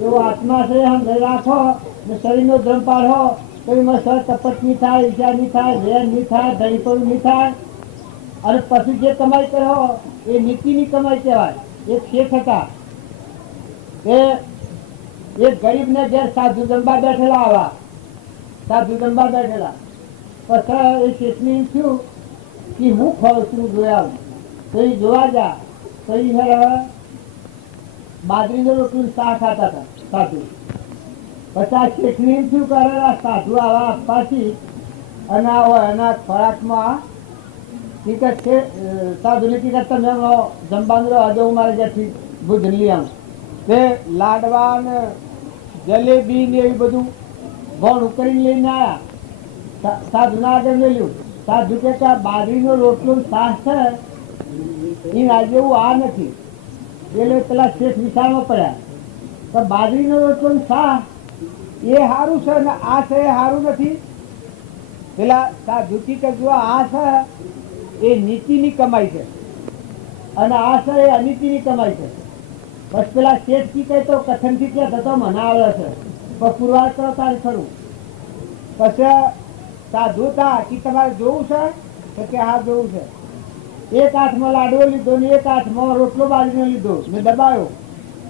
એવો આત્મા છે આમ રાખો ને શરીરનો ધ્રમ પાળો તો એમાં સર કપટ નહીં થાય, ઈચ્છા નહીં થાય, વેર નહીં થાય, ધણીપણું નહીં થાય. અને પછી જે કમાઈ કરો એ નીતિની કમાઈ કહેવાય. એક શેઠ હતા એ એક ગરીબને ઘેર સાધુ જમવા બેઠેલા આવા સાધુ જમવા બેઠેલા. પછી એ શેઠને એમ થયું કે હું ખાઉં છું જોયા તો એ જોવા જા તો એ બાજરીનો રોટલું શાક ખાતા હતા સાધુ. પછી આ શેઠને એમ થયું કરે સાધુ આવા આપવાથી અને એના ખોરાકમાં ટિકટ છે. સાધુની ટિકટ તમે જમવાનું હજુ હું મારે જ્યાંથી ભુજ લઈ આવું તે લાડવા ને જલેબી ને એવું બધું ભણ ઉકળીને લઈને આવ્યા. સાધુના આગળ મેલ્યું. સાધુ કે બાજરીનો રોટલો શાક છે એ આજે એવું આ નથી. એટલે પેલા શેઠ વિચારમાં પડ્યા તો બાજરીનો રોટલો શાક એ સારું છે ને આ છે એ સારું નથી. પેલા સાધુ કે જો આ છે એ નીતિની કમાઈ છે અને આ છે એ અનીતિની કમાઈ છે. બસ પેલા શેઠ કી કહે તો કથનથી ક્યાં થતો મને આવે છે પણ પુરવાર કરો તારે ખરું. પછી સાધુ તા કે તમારે જોવું છે તો કે હા જોવું છે. એક હાથમાં લાડવો લીધો ને એક હાથમાં રોટલો બાજરીનો લીધો ને દબાયો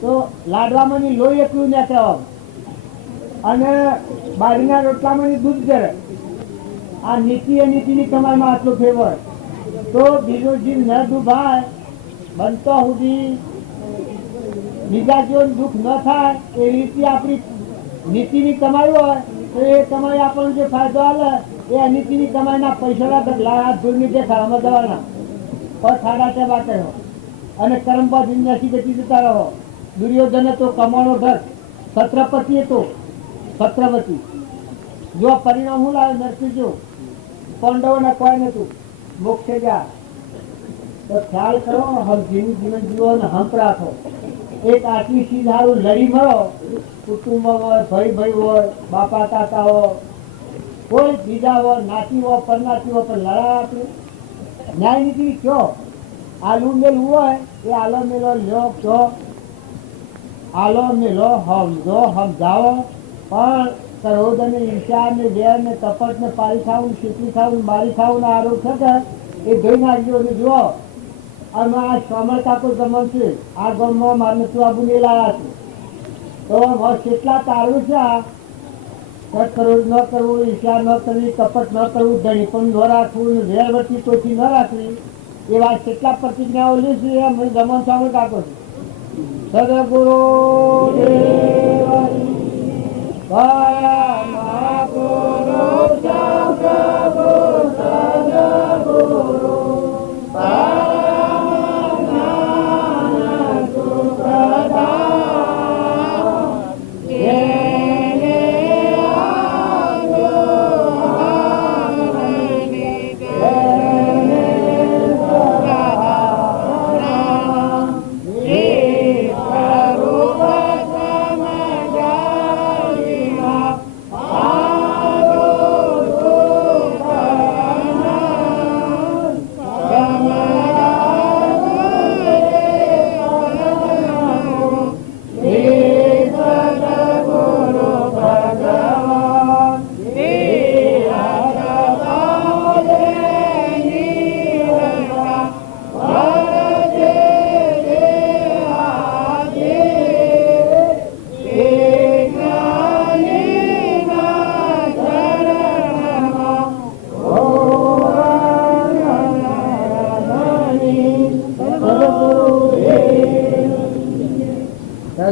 તો લાડવામાં ની લોહી એટલું નીકળવા અને બાજરીના રોટલામાં દૂધ જરે. આ નીતિ અનીતિની કમાઈમાં આટલું ફેવર તો બીજો જીવ ન ડૂબાય બનતો સુધી બીજા જીવન દુઃખ ન થાય એ રીતે આપણી નીતિની કમાઈ હોય તો એ કમાઈ આપણને જે ફાયદો આવે એ અનિતિની કમાઈના પૈસા ધૂળની દેખાડવામાં દવાના પર ખાડા તે બાટે હો અને કર્મબાદ નથી ગતિ જતા રહો. દુર્યોધન તો કમાણો ઘર છત્રપતિ હતો, છત્રપતિ જો પરિણામ હું લાવે નરસિંહ જો પાંડવોને કોઈ નતું મોક્ષે જા. તો ખ્યાલ કરો, હમ જીવન જીવો ને હંપ રાખો. એક આટલી ચીજ સારું લડી મરો, કુટુંબ હોય, ભાઈ હોય, બાપા કાકા હોય, કોઈ બીજા હોય, નાતી હોય, પરનાતી હોય, પણ લડાય આપણે ન્યાય નીતિ કયો આલુ મેલું હોય એ આલો મેલો લ્યો કયો આલો મેલો સમજો સમજાવો. પણ ક્રોધ અને ઈર્ષ્યા ને વેર ને કપટ ને પારી ખાવું, શીતલી ખાવું, મારી ખાવું ના આરોપ થશે એ જોઈ નાખજો અને જુઓ. અને આ શ્રમણ કાકો ગમન છે, આ ગામમાં મારે નથી આબુ ને લાયા છે, તો કેટલા તારું છે. આ કરવું ન કરવું, ઈર્ષ્યા ન કરવી, કપટ ન કરવું, ધણી પણ ન રાખવું, વેરવટી તોથી ન રાખવી, એવા કેટલા પ્રતિજ્ઞાઓ લેશે. એમ ગમન શ્રમણ કાકો છે. સદગુરુ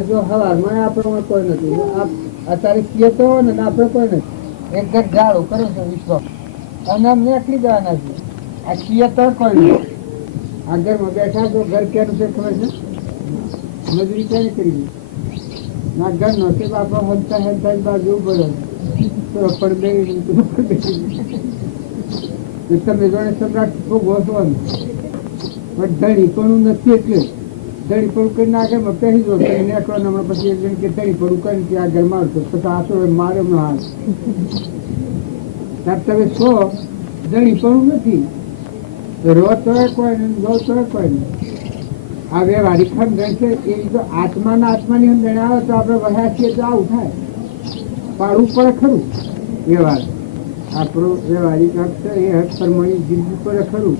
જો હવારમાં આપણો કોઈ નથી. અત્યારે કીએ તો ને આપણે કોઈ નથી. એક ઘર ઝાડું કરે છે વિશ્વ અને અમને આટલી જવાના છે. આ કીએ તો કોઈ નહીં. આ ઘરમાં બેઠા તો ઘર ક્યાંનું છે ખબર છે? મજૂરી ક્યારે કરી ના ઘરનો છે બાપા હલતા હલતા બાજુ પડે તો પડદે તમે જોડે સમ્રાટ ભોગવો છો પણ ધણી પણ નથી. એટલે ધણી પડું કરી નાખે પહેરી દો નેકવાનો હમણાં પછી એક જણ કે ધણી પડું કરીને કે આ ઘર મારતો પછી આસો મારે હમણાં હાલ ત્યારે તમે છો ધણી પડું નથી. રો તો કોઈ નહીં, જો તો કોઈ નહીં. આ વ્યવહારિક સમજણ છે એ જો આત્માના આત્માની સમજણ આવે તો આપણે વહ્યા છીએ તો આવું થાય. પાડવું પડે ખરું વ્યવહાર. આપણો વ્યવહારિક હક છે એ હક પ્રમાણે જીવવું પડે ખરું.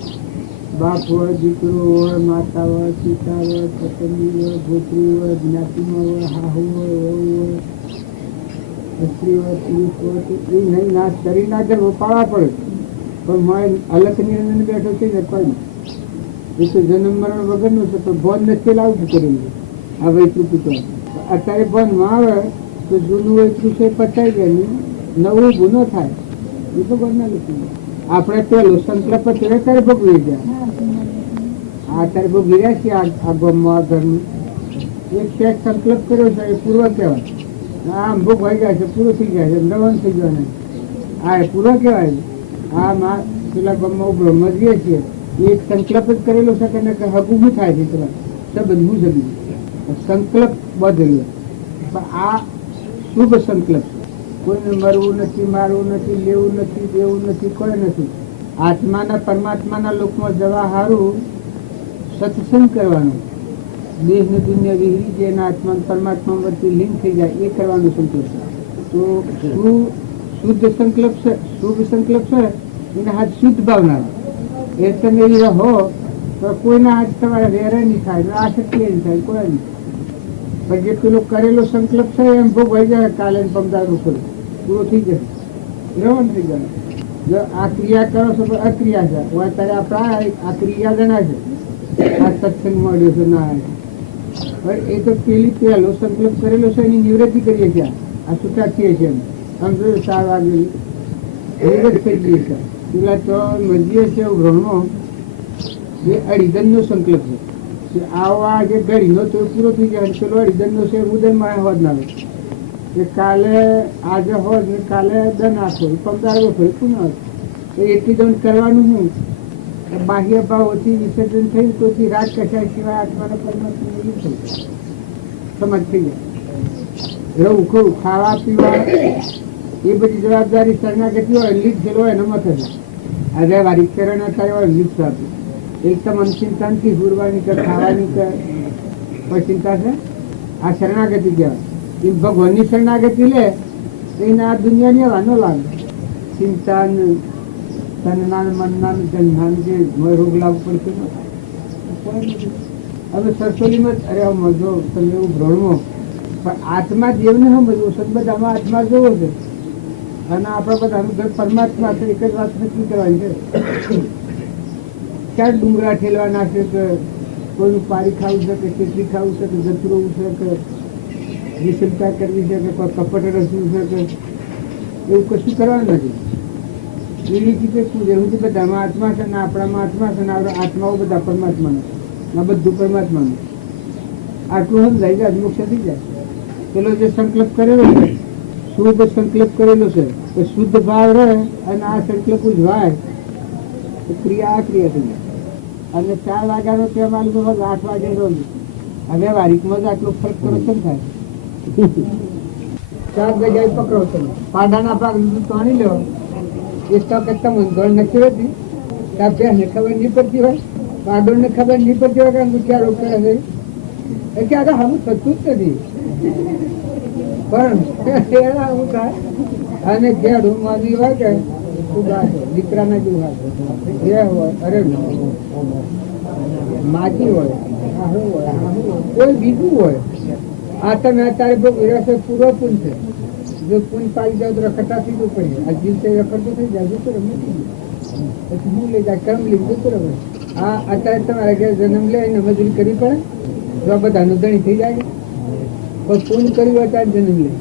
બાપ હોય, દીકરો હોય, માતા હોય, પિતા હોય, પતંગી હોય, ગોત્રી હોય, જ્ઞાતિમાં હોય, હાહુ હોય, વહુ હોય, સ્ત્રી હોય, પુરુષ હોય, તો એ નહીં ના શરીરના ઘર પાડવા પડે. પણ મારે અલગની અંદર બેઠો છે ને કોઈ એ તો જન્મ મરણ વગરનું છે. તો ભોન નથી લાવું છું કરેલું આ વૈતરું પૂછવા. અત્યારે ભોનમાં આવે તો જૂનું વૈતરું છે પચાઈ જાય, નવું ગુનો થાય એ તો ભોનના નથી. આપણે પેલો સંકલ્પ છે ત્યારે ભોગવી ગયા. આ અત્યારે ભોગવી રહ્યા છીએ. આ ગામમાં આ ઘરનું એક ક્યાંક સંકલ્પ કર્યો છે એ પૂર્વ કહેવાય. આમ ભોગવાઈ ગયા છે, પૂરું થઈ ગયા છે, નવન થઈ ગયો નહીં. આ એ પૂર્વ કહેવાય. આ માં પેલા ગામમાં બ્રહ્મ રહીએ છીએ એક સંકલ્પ જ કરેલો છે કે હગું શું થાય છે પેલા સંબંધ હું જમી સંકલ્પ બદલ્યો. પણ આ શુભ સંકલ્પ છે. કોઈને મરવું નથી, મારવું નથી, લેવું નથી, દેવું નથી, કોઈ નથી. આત્માના પરમાત્માના લોકમાં જવા સારું સત્સંગ કરવાનો. દેશની દુનિયા વિહરી જેના આત્મા પરમાત્મા વચ્ચે લિંક થઈ જાય એ કરવાનો સંકલ્પ. તો શુદ્ધ સંકલ્પ છે, શુભ સંકલ્પ છે એને હાથ શુદ્ધ ભાવના. એ તમે એ રહો તો કોઈના હાથ તમારે વેરે નહીં થાય, આસક્તિ નહીં થાય, કોઈ નહીં. પણ જે પેલો કરેલો સંકલ્પ છે એમ ભોગવાઈ જાય કાલે પમદારું કરું પૂરો થઈ જશે, રવણ થઈ જાય. જો આ ક્રિયા કરો છો પણ અક્રિયા છે. અત્યારે આપણા આ ક્રિયા ગણા છે. આ સત્સંગ મળ્યો છે ના પણ એ તો પેલી પહેલો સંકલ્પ કરેલો છે એની નિવૃત્તિ કરીએ છીએ. આ છૂટા છીએ છીએ સમજો 4 વાગે નિવૃત્ત થઈ ગઈ છે. પેલા તો મધ્ય છે ભ્રમણો એ અડીધનનો સંકલ્પ છે કે આવા જે ઘડીનો તો પૂરો થઈ જાય. પેલો અડીધનનો છે ઉદયમાં હોદ ના આવે કે કાલે આજે હોદ ને કાલે દન આપો પગારો ફરી પુનઃ તો એટલી દંડ કરવાનું હું બાહ્ય ભાવોથી વિસર્જન થયું તોથી રાગ કશાય સિવાય આત્માના પરમાત્મા નહીં થઈ સમજ થઈ જાય. રહેવું ખરું ખાવા પીવા એ બધી જવાબદારી શરણાગતિ હોય લીધ થયેલો હોય એનામાં થશે. આજે વારી કરણ હતા હોય લીધ આપી એકદમ અનચિંતાનથી હુરવાની કે ખાવાની કે કોઈ ચિંતા છે. આ શરણાગતિ કહેવાય. એ ભગવાનની શરણાગતિ લે તો એને આ દુનિયાની વાનો લાગે. ચિંતા તનના મનના જનના જે રોગ લાગુ પડશે હવે સરસોલીમાં અરે જો તમે એવું ભ્રણવો પણ આત્મા દેવને સમજવું સદબધામાં આત્મા જોવો છે અને આપણા બધાનું ઘર પરમાત્મા છે. એક જ વાત નક્કી કરવાની છે ક્યાં ડુંગરા ઠેલવાના છે કે કોઈનું પારી ખાવું છે કે ખેતરી ખાવું છે કે જતરવું છે કે વિષમતા કરવી છે કે કોઈ કપટ રસવું છે કે એવું કશું કરવાનું નથી. એવી રીતે શું એવું છે બધામાં આત્મા છે ને આપણામાં આત્મા છે ને આપણા આત્માઓ બધા પરમાત્માનું આ બધું પરમાત્માનું. આટલું સમજાય જાય મોક્ષ થઈ જાય. પેલો જે સંકલ્પ કરેલો છે શુભ સંકલ્પ કરેલો છે તો શુદ્ધ ભાવ રહે અને આ સંકલ્પ ઉજવાય તો ક્રિયા થઈ જાય. અને 4 વાગ્યાનો તહેવાર 8 વાગે રોજ હવે વારીકમાં જ આટલો ફરક કરો કેમ થાય? 4 જગ્યાએ પકડો તમે પાડાના ભાગ તોણી લો એ તો કરતા મંગળ નથી હોતી ત્યાં બેને ખબર નહીં પડતી હોય પાડોને ખબર નહીં પડતી હોય કે અંગૂઠિયા રોકડે હશે એટલે આગળ હમું થતું જ નથી. પણ હું થાય અને ઘેર મારી હોય કે દીકરાના જેવું હોય હોય અરે માજી હોય કોઈ બીજું હોય. આ તમે અત્યારે બહુ વિરસે પૂરો પૂન છે. જો પૂન પાડી જાવ તો રખડતા થઈ જવું પડે. આ જીવ છે રખડતો થઈ જાય જતો રમે પછી હું લઈ જાય કર્મ લઈ જતો રમે. આ અત્યારે તમારા ઘેર જન્મ લે એને મજૂરી કરવી પડે તો બધાનું ધણી થઈ જાય. પણ પૂન કર્યું હોય ત્યારે જન્મ લે.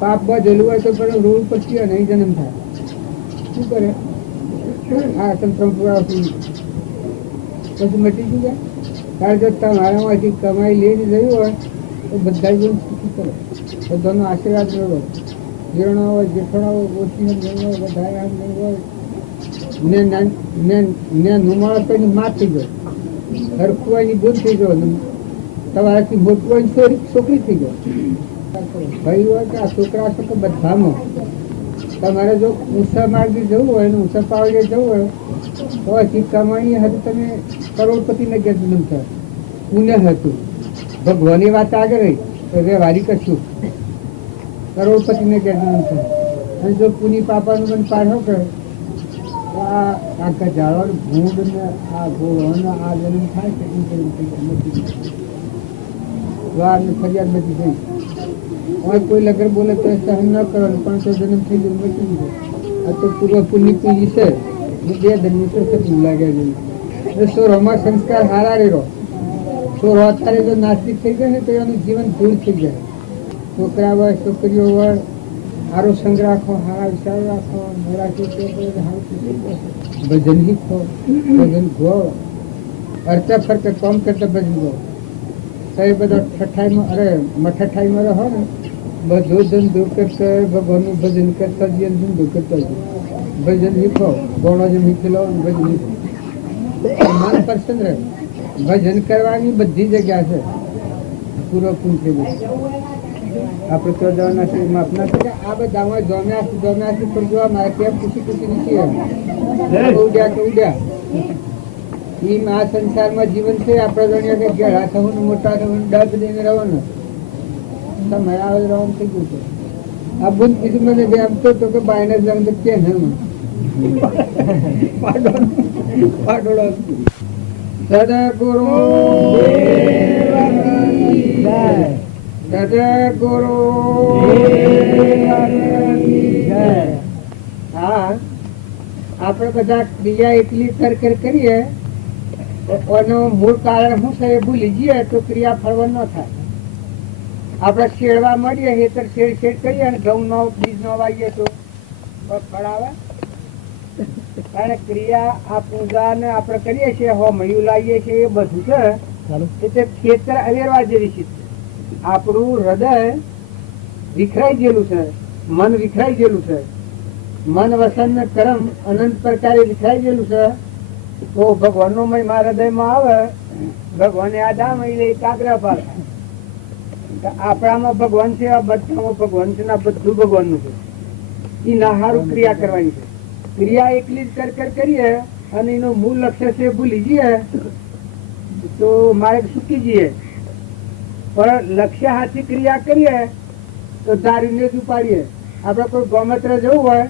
પાપ બધેલું હોય તો પણ રોડ પછી હોય નહીં જન્મ થાય. શું કરે આ તંત્ર પછી મટી ગયું જાય. કારણ કે તમારામાંથી કમાઈ લઈને જયું હોય તો બધા જ સુખી કરે. બધાનો આશીર્વાદ મેળવો. જીર્ણો હોય જેઠાણો હોય ઓછીને નહીં હોય બધા આમ નહીં હોય ને નુમાળો તો એની માત થઈ ગયો હરખું હોય એની ભૂલ થઈ ગયો. તમારાથી મોટું હોય છોકરી થઈ ગયો. ભાઈ હોય કે આ છોકરા છો કે બધામાં તમારે જો ઊંચા માર્ગે જવું હોય ને ઊંચા પાવડે જવું હોય તો હજી કમાણી હતી તમે કરોડપતિને ઘેર જન્મ થયો પુણ્ય હતું. ભગવાનની વાત આગળ રહી તો વ્યવહારિક કશું કરોડપતિને ઘેર જન્મ થયો. અને જો પુની પાપાનું પણ પાડો કરે તો આ ગજાળવાનું ભૂંડ ને આ ગોળો આ જન્મ થાય છે વારને ફરિયાદ બધી થઈ. હવે કોઈ લગર બોલે તો સહન ન કરવાનું પણ તો જન્મ થઈ ગયો મટી ગયો. આ તો પૂર્વ પુણ્ય પૂંજી છે બે ધર્મી તો થતું લાગ્યા જેવું. સોરોમાં સંસ્કાર હારા રહ્યો. સોરો અત્યારે જો નાસ્તિક થઈ જાય ને તો એનું જીવન ધૂળ થઈ જાય. છોકરા હોય છોકરીઓ હોય સારો સંગ રાખો હારા વિચાર રાખો ભજન શીખો ભજન ગો અરતા ફરતા કામ કરતા ભજન ગો. તો એ બધા ઠઠાઈમાં અરે મઠઠાઈમાં રહો ને બધો ધંધો કરતા ભગવાનનું ભજન કરતા જીવન ધંધો કરતા ભજન શીખો. ગોળો જે મીઠેલો ભજન મન પ્રસન્ન રહે. ભજન કરવાની બધી જગ્યા છે. પૂર્વ પૂંખી આપણે તો જવાના છે માપના છે આ બધામાં જોમ્યાસી પર જોવા મારે કેમ ખુશી નથી ઉડ્યા કે ઉડ્યા. એમ આ સંસારમાં જીવન છે આપણે જાણીએ કે ઘેરા થવું ને મોટા થવું ડબ દઈને રહેવાનું સમય આવે રહેવાનું થઈ ગયું છે. આ બુદ્ધ કીધું મને બે આમ તો કે બાયને જ રંગ કે ને સદગુરુ સદગુરુ હા આપણે બધા ક્રિયા એટલી કર કરીએ એનું મૂળ કારણ શું છે એ ભૂલી જઈએ તો ક્રિયા ફળવા ન થાય. આપણે શેરવા મળીએ હેતર શેર શેર કરીએ અને ઘઉં નો બીજ નો વાવીએ તો ફળ આવે. કારણ ક્રિયા આ પૂજા ને આપણે કરીએ છીએ હો મયું લાવીએ છીએ એ બધું છે એટલે ખેતર અવેરવા જેવી છે. આપણું હૃદય વિખરાઈ ગયેલું છે, મન વિખરાઈ ગયેલું છે, મન વસન કર્મ અનંત પ્રકારે વિખરાઈ ગયેલું છે. તો ભગવાન નો મહિમા હૃદયમાં આવે, ભગવાન યાદ આવે એટલે એકાગ્ર પાડે. આપણામાં ભગવાન છે, આ બધામાં ભગવાન છે, બધું ભગવાન નું છે. એ નાહારું ક્રિયા કરવાની છે. ક્રિયા એકલી જ કર કરીએ અને એનું મૂળ લક્ષ્ય છે ભૂલી જઈએ તો મારે ચૂકી જઈએ. પણ લક્ષ્ય હાથી ક્રિયા કરીએ તો દારૂને જ ઉપાડીએ. આપડે કોઈ ગોમત્ર જવું હોય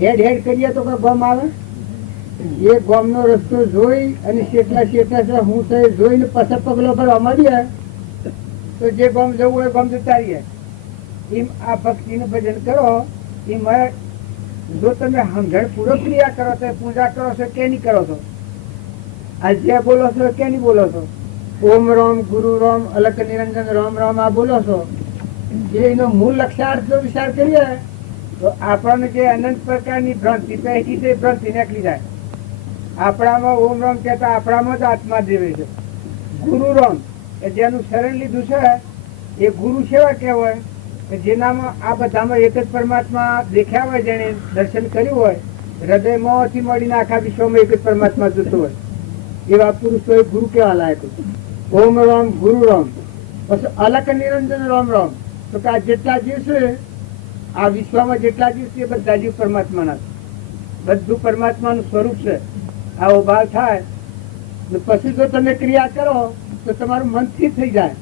હેડ હેડ કરીએ તો કોઈ ગોમ આવે? એ ગોમ નો રસ્તો જોઈ અને શેટલા શેટલા હું છે જોઈને પછી પગલો ભરવા મળીએ તો જે ગોમ જવું હોય ગોમ જતા રહીએ. એમ આ ભક્તિ નું ભજન કરો. એમ જો તમે સમજણ પૂર્વક ક્રિયા કરો તો પૂજા કરો છો કે નહીં કરો છો? આ જે બોલો છો કે નહીં બોલો છો? ઓમ રામ ગુરુ રામ અલક નિરંજન રામ રામ આ બોલો છો. એનો મૂળ લક્ષ્યાર્થ જો વિચાર કરીએ તો આપણને જે અનંત પ્રકારની ભ્રાંતિ પહેરી છે ભ્રાંતિ નીકળી જાય. આપણામાં ઓમ રામ કહેતા આપણામાં જ આત્મા દેવે છે. ગુરુ રામ કે જેનું શરણ લીધું છે એ ગુરુ સેવા કહેવાય કે જેનામાં આ બધામાં એક જ પરમાત્મા દેખ્યા હોય, જેને દર્શન કર્યું હોય, હૃદયમાંથી મળીને આખા વિશ્વમાં એક જ પરમાત્મા જોતો હોય એવા પુરુષો ગુરુ કેવા લાયક. ઓમ રામ ગુરુ રામ પછી અલક નિરંજન રામ રામ તો કે આ જેટલા જીવ છે આ વિશ્વમાં જેટલા જીવ છે એ બધા જીવ પરમાત્માના છે. બધું પરમાત્માનું સ્વરૂપ છે. આવો ભાવ થાય પછી જો તમે ક્રિયા કરો તો તમારું મન સ્થિર થઈ જાય,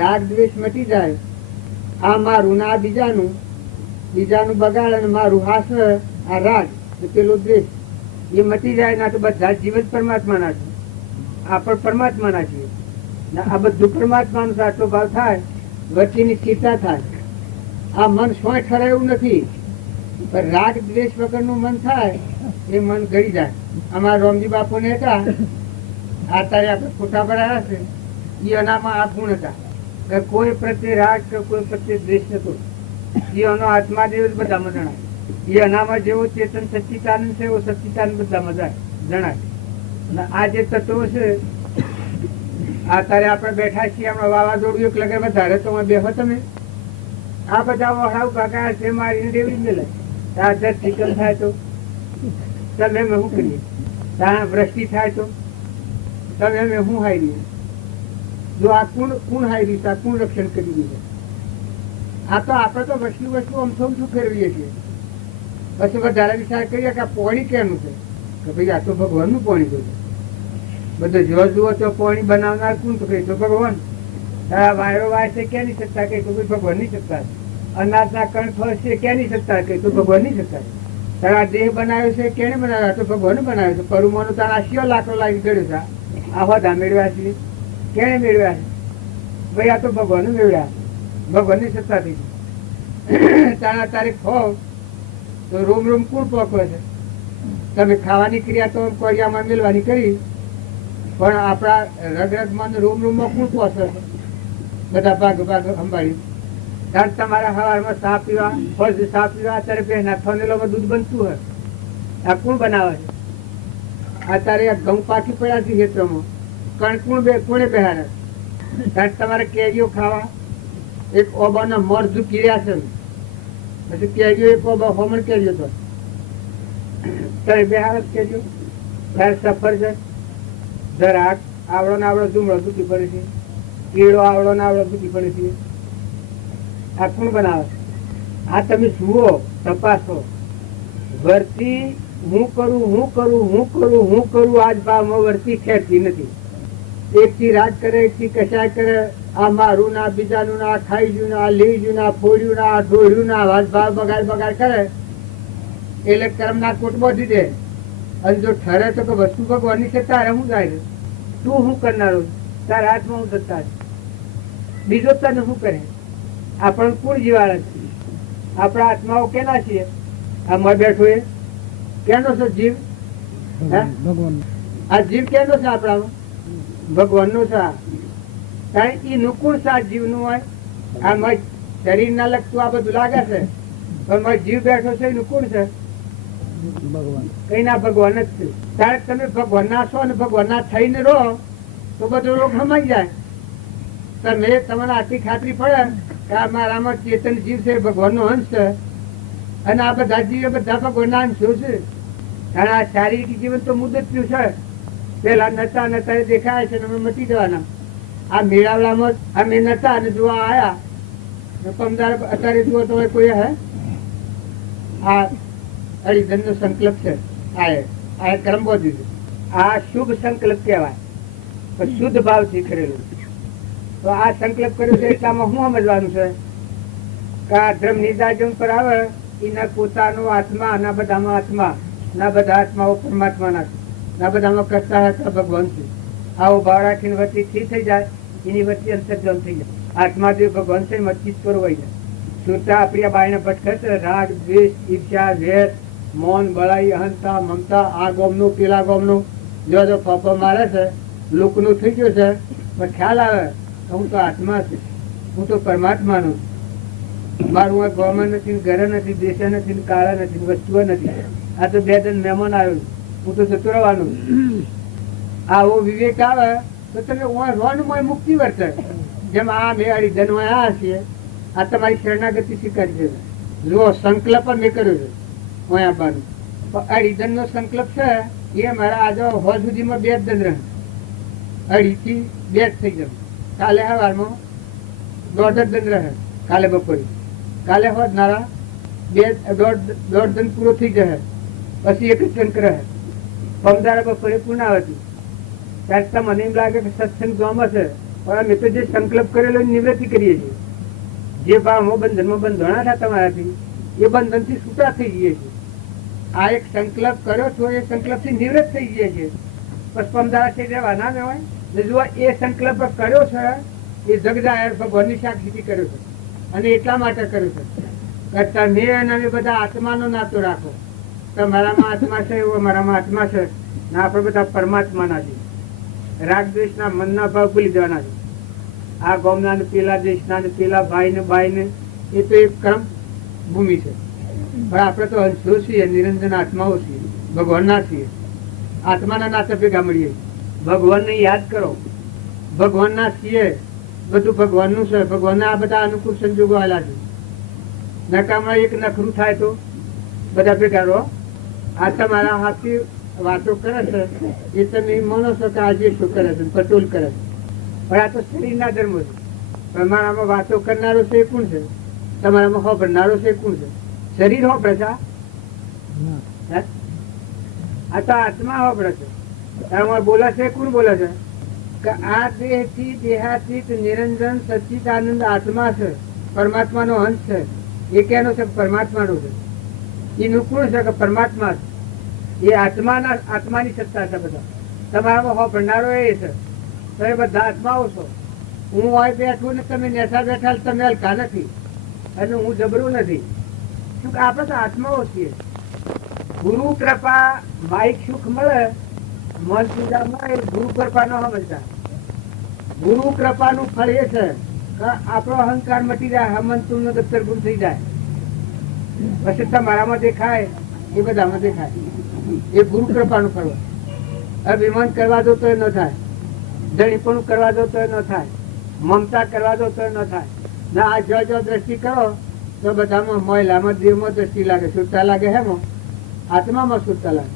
રાગ દ્વેષ મટી જાય. આ મારું ને આ બીજાનું, બીજાનું બગાડ અને મારું હાસ આ રાગ પેલો દ્વેષ એ મટી જાય. ના તો બધા જીવ જ પરમાત્માના છે. આ પણ પરમાત્માના છીએ. આ બધું પરમાત્માનો સાચો ભાવ થાય, વચ્ચેની સ્થિરતા થાય. આ મન સ્વય ઠરાયું નથી, પણ રાગ દ્વેષ વગરનું મન થાય એ મન ગળી જાય. અમારા રોમજી બાપુ ને હતા અત્યારે આપણે ફોટા ભરાયા છે એ એનામાં આ ગુણ હતા કે કોઈ પ્રત્યે રાગ કે કોઈ પ્રત્યે દ્વેષ નતો. એ એનો આત્મા દેવ બધામાં જણાય. એ એનામાં જેવો ચેતન સચ્ચિતાનંદ છે એવો સચ્ચિતાનંદ બધામાં જણાય. આ જે તત્વો છે અત્યારે આપણે બેઠા છીએ હમણાં વાવાઝોડું એક લગે વધારે તો બેહો તમે આ બધા વહાવ કાકા છે મારીને દેવી મેલે આ ચિકન થાય તો તમે અમે શું કરીએ? ત્યાં વૃષ્ટિ થાય તો તમે અમે શું હારીએ? જો આ કોણ હારી છે? આ કોણ રક્ષણ કરી દીધું? આ તો આપણે તો વસ્તુ અમથો શું ફેરવીએ છીએ. પછી વધારે વિચાર કરીએ કે આ પાણી કેનું છે કે ભાઈ આ તો ભગવાનનું પાણી છે. બધું જો જુઓ તો પાણી બનાવનાર કોણ તો કહી તો ભગવાન. વાયરો વાય છે ક્યાંની સત્તા કહી તો ભગવાનની સત્તા. અનાજના કણ ફળ છે ક્યાંની સત્તા કહી તો ભગવાનની સત્તા. તારા દેહ બનાવ્યો છે કેને બનાવ્યો? તો ભગવાન બનાવ્યો છે. પરુમાનું તારા શિયો લાકડો લાવી ગયો છે. આ હોદા મેળવ્યા છે કેને મેળવ્યા છે? ભાઈ આ તો ભગવાન મેળવ્યા, ભગવાનની સત્તા થઈ. તારા તારીખ હોવ તો રૂમ રૂમ કોણ પોકવે છે? તમે ખાવાની ક્રિયા તો કોરિયામાં મેળવાની કરી, પણ આપણા રગરગમાં રૂમ રૂમમાં કોણ પહોંચે છે? બધા ભાગ ભાગ સંભાળી. ત્યારે તમારા સવારમાં ચા પીવા ફર્સ્ટ ચા પીવા અત્યારે પહેલા થનેલોમાં દૂધ બનતું હોય આ કોણ બનાવે છે? અત્યારે ઘઉં પાકી પડ્યા છે ખેતરોમાં કણ કોણે બેહાડે? ત્યારે તમારે કેરીઓ ખાવા એક ઓબાના મરજુ કીર્યા છે, પછી કેરીઓ એક ઓબા હોમણ કેરીઓ તો ત્યારે બેહાડ કેરીઓ. ત્યારે સફરજન જરાક આવડો ને આવડો ધૂમડો તૂટી પડે છે, કીડો આવડો ને આવડો તૂટી પડે છે. આ કોણ બનાવે? આ તમે જુઓ, તપાસો. વર્તી હું કરું આજ ભાવમાં વર્તી ખેરતી નથી. એકથી રાગ કરે, એકથી કશાય કરે. આ મારું ના બીજાનું ના ખાઈ ગયું ના લઈ ગયું ના ફોડ્યું ના ઢોળ્યું ના આજ ભાવ બગાડ કરે એટલે કર્મ ના કોટ બાંધી દે. અને જો ઠરે તો કે વસ્તુ ભગવાનની છે તારે શું થાય? તું શું કરનારો? તારા હાથમાં હું સત્તા છે, બીજો તને શું કરે? આપણને કોણ જીવાડે છે? આપણા આત્માઓ કેના છીએ? આમાં બેઠો એ કેનો છે જીવ? ભગવાન આ જીવ કેનો છે? આપણામાં ભગવાન નો છે. કારણ એ નુકુળ સા જીવ નું હોય આ મય શરીર ના લગતું આ બધું લાગે છે, પણ મય જીવ બેઠો છે એનું કોણ છે? ભગવાન કઈ ના ભગવાન જ છે. ત્યારે તમે ભગવાન ના છો અને ભગવાન ના થઈને રહો તો બધો રોગ સમાઈ જાય. તમે તમને આટલી ખાતરી પડે કે આ મારામાં ચેતન જીવ છે, ભગવાન નો અંશ છે, અને આ બધા જીવ બધા ભગવાન ના અંશો છે. અને આ શારીરિક જીવન તો મુદત્યું છે, પેલા નતા નતા એ દેખાય છે, અમે મટી જવાના. આ મેળાવડામાં અમે નતા અને જોવા આયા, અત્યારે જુઓ તો કોઈ હે? આ હરિધન નો સંકલ્પ છે, આ કર્મ બધું છે. આ શુભ સંકલ્પ કહેવાય, પણ શુદ્ધ ભાવથી કરેલું. તો આ સંકલ્પ કર્યો છે એટલામાં શું સમજવાનું છે કે આ ધર્મ નિર્દાજન પર આવે એના પોતાનો આત્મા, ના બધામાં આત્મા, ના બધા આત્માઓ પરમાત્મા ના, ના બધામાં કરતા હતા ભગવાન છે. આવો ભાવ રાખીને વચ્ચે થી થઈ જાય, એની વચ્ચે અંતર્જન થઈ જાય. આત્મા જે ભગવાન છે મચ્છી જ કરવાઈ જાય. સુરતા આપણી બાયને ભટકે છે, રાગ, દ્વેષ, ઈર્ષ્યા, વેર, મૌન, બળાઈ, અહંતા, મમતા, આ ગોમનું પેલા ગોમનું જો ફોફો મારે છે, લોકનું થઈ ગયું છે, પણ ખ્યાલ આવે હું તો આત્મા છું, હું તો પરમાત્માનું. મારું ગોમાં નથી, ઘરે નથી, દેશે નથી, કાળા નથી, વસ્તુઓ નથી. આ તો બે જણ મહેમાન આવ્યું, હું તો જતું રહેવાનું. આવો વિવેક આવે તો તમે રોનું મુક્તિ વર્તે. જેમ આ મેં હરિધન આ છીએ, આ તમારી શરણાગતિ સ્વીકારી છે. જુઓ સંકલ્પ મેં કર્યો છે આપવાનું. હરિધન નો સંકલ્પ છે એ મારા આજે હો સુધીમાં 2 જ દન રહે, 2.5 થી 2 જ થઈ જાય. કાલે સવારમાં 1.5 દન રહે, કાલે બપોરે, કાલે હોદનારા 1.5 દન પૂરો થઈ જાય, પછી 1 જ દન રહે. પમદારા બપોરે પૂર્ણાવતી. ત્યારે તો મને એમ લાગે કે સત્સંગ ગામમાં છે, પણ અમે તો જે સંકલ્પ કરેલો નિવૃત્તિ કરીએ છીએ. જે ભાવમાં બંધનમાં બંધોણા હતા તમારાથી, એ બંધનથી છૂટા થઈ જઈએ છીએ. આ એક સંકલ્પ કર્યો છો, એ સંકલ્પથી નિવૃત્ત થઈ જઈએ છીએ. બસ પમદારા છે રહેવા ના હોય ને. જો એ સંકલ્પ કર્યો છે એ જગદાયર ભગવાનની સાક્ષીથી કર્યો છે, અને એટલા માટે કર્યો છે કે તમે અને બધા આત્માનો નાતો રાખો. તમારામાં આત્મા છે એવો અમારામાં આત્મા છે, ને આપણે બધા પરમાત્માના છીએ. રાગ દ્વેષના મનના ભાવ ભૂલી જવાના છે. આ ગોમના ને પેલા દેશના ને પેલા ભાઈ ને બાઈ ને એ તો એક કર્મ ભૂમિ છે, પણ આપણે તો અંશો છીએ, નિરંજન આત્માઓ છીએ, ભગવાનના છીએ. આત્માના નાતે ભેગા મળીએ, ભગવાનને યાદ કરો. ભગવાનના છીએ, બધું ભગવાનનું છે. ભગવાનના આ બધા અનુકૂળ સંજોગો આવેલા છે. નકામાં એક નખરું થાય તો બધા ભેગા રહો. આ તમારા હાથથી વાતો કરે છે એ તમે માનો છો કે આજે શું કરે છે, પટોલ કરે છે, પણ આ તો શરીરના ધર્મો છે. તમારામાં વાતો કરનારો છે એ કોણ છે? તમારામાં હોભરનારો છે એ કોણ છે? શરીર હોભરે છે? આ તો આત્મા હોભરે છે. એમાં બોલે છે કોણ બોલે છે? કે આ દેહ થી દેહાતીત નિરંજન સચ્ચિદાનંદ આત્મા છે, પરમાત્માનો અંશ છે. એ કેનો છે? પરમાત્માનો છે. એનું કોણ છે? કે પરમાત્મા છે. એ આત્માની સત્તા છે. બધા તમારામાં હોભરનારો એ છે. તમે બધા આત્માઓ છો. હું હોય બેઠું ને તમે નેસા બેઠા, તમે હલકા નથી અને હું જબરું નથી. શું કે આપણે તો આત્માઓ છીએ. ગુરુ કૃપા માઇક સુખ મળે, મન પૂજા મળે, ગુરુ કૃપા નો સમજતા. ગુરુ કૃપા નું ફળ એ છે કે આપણો અહંકાર મટી જાય, હમંતુ નો દફતર ગુમ થઈ જાય. પછી તમારામાં દેખાય એ બધામાં દેખાય. એ ગુરુ કૃપા નું ફળ. અભિમાન કરવા દો તો એ ન થાય, ધણીપણું કરવા દો તો એ ન થાય, મમતા કરવા દો તો એ ન થાય. ના આ જો દ્રષ્ટિ કરો તો બધામાં મહિલામાં દેહમાં દ્રષ્ટિ લાગે, સુરતા લાગે. હેમાં આત્મામાં સુરતા લાગે.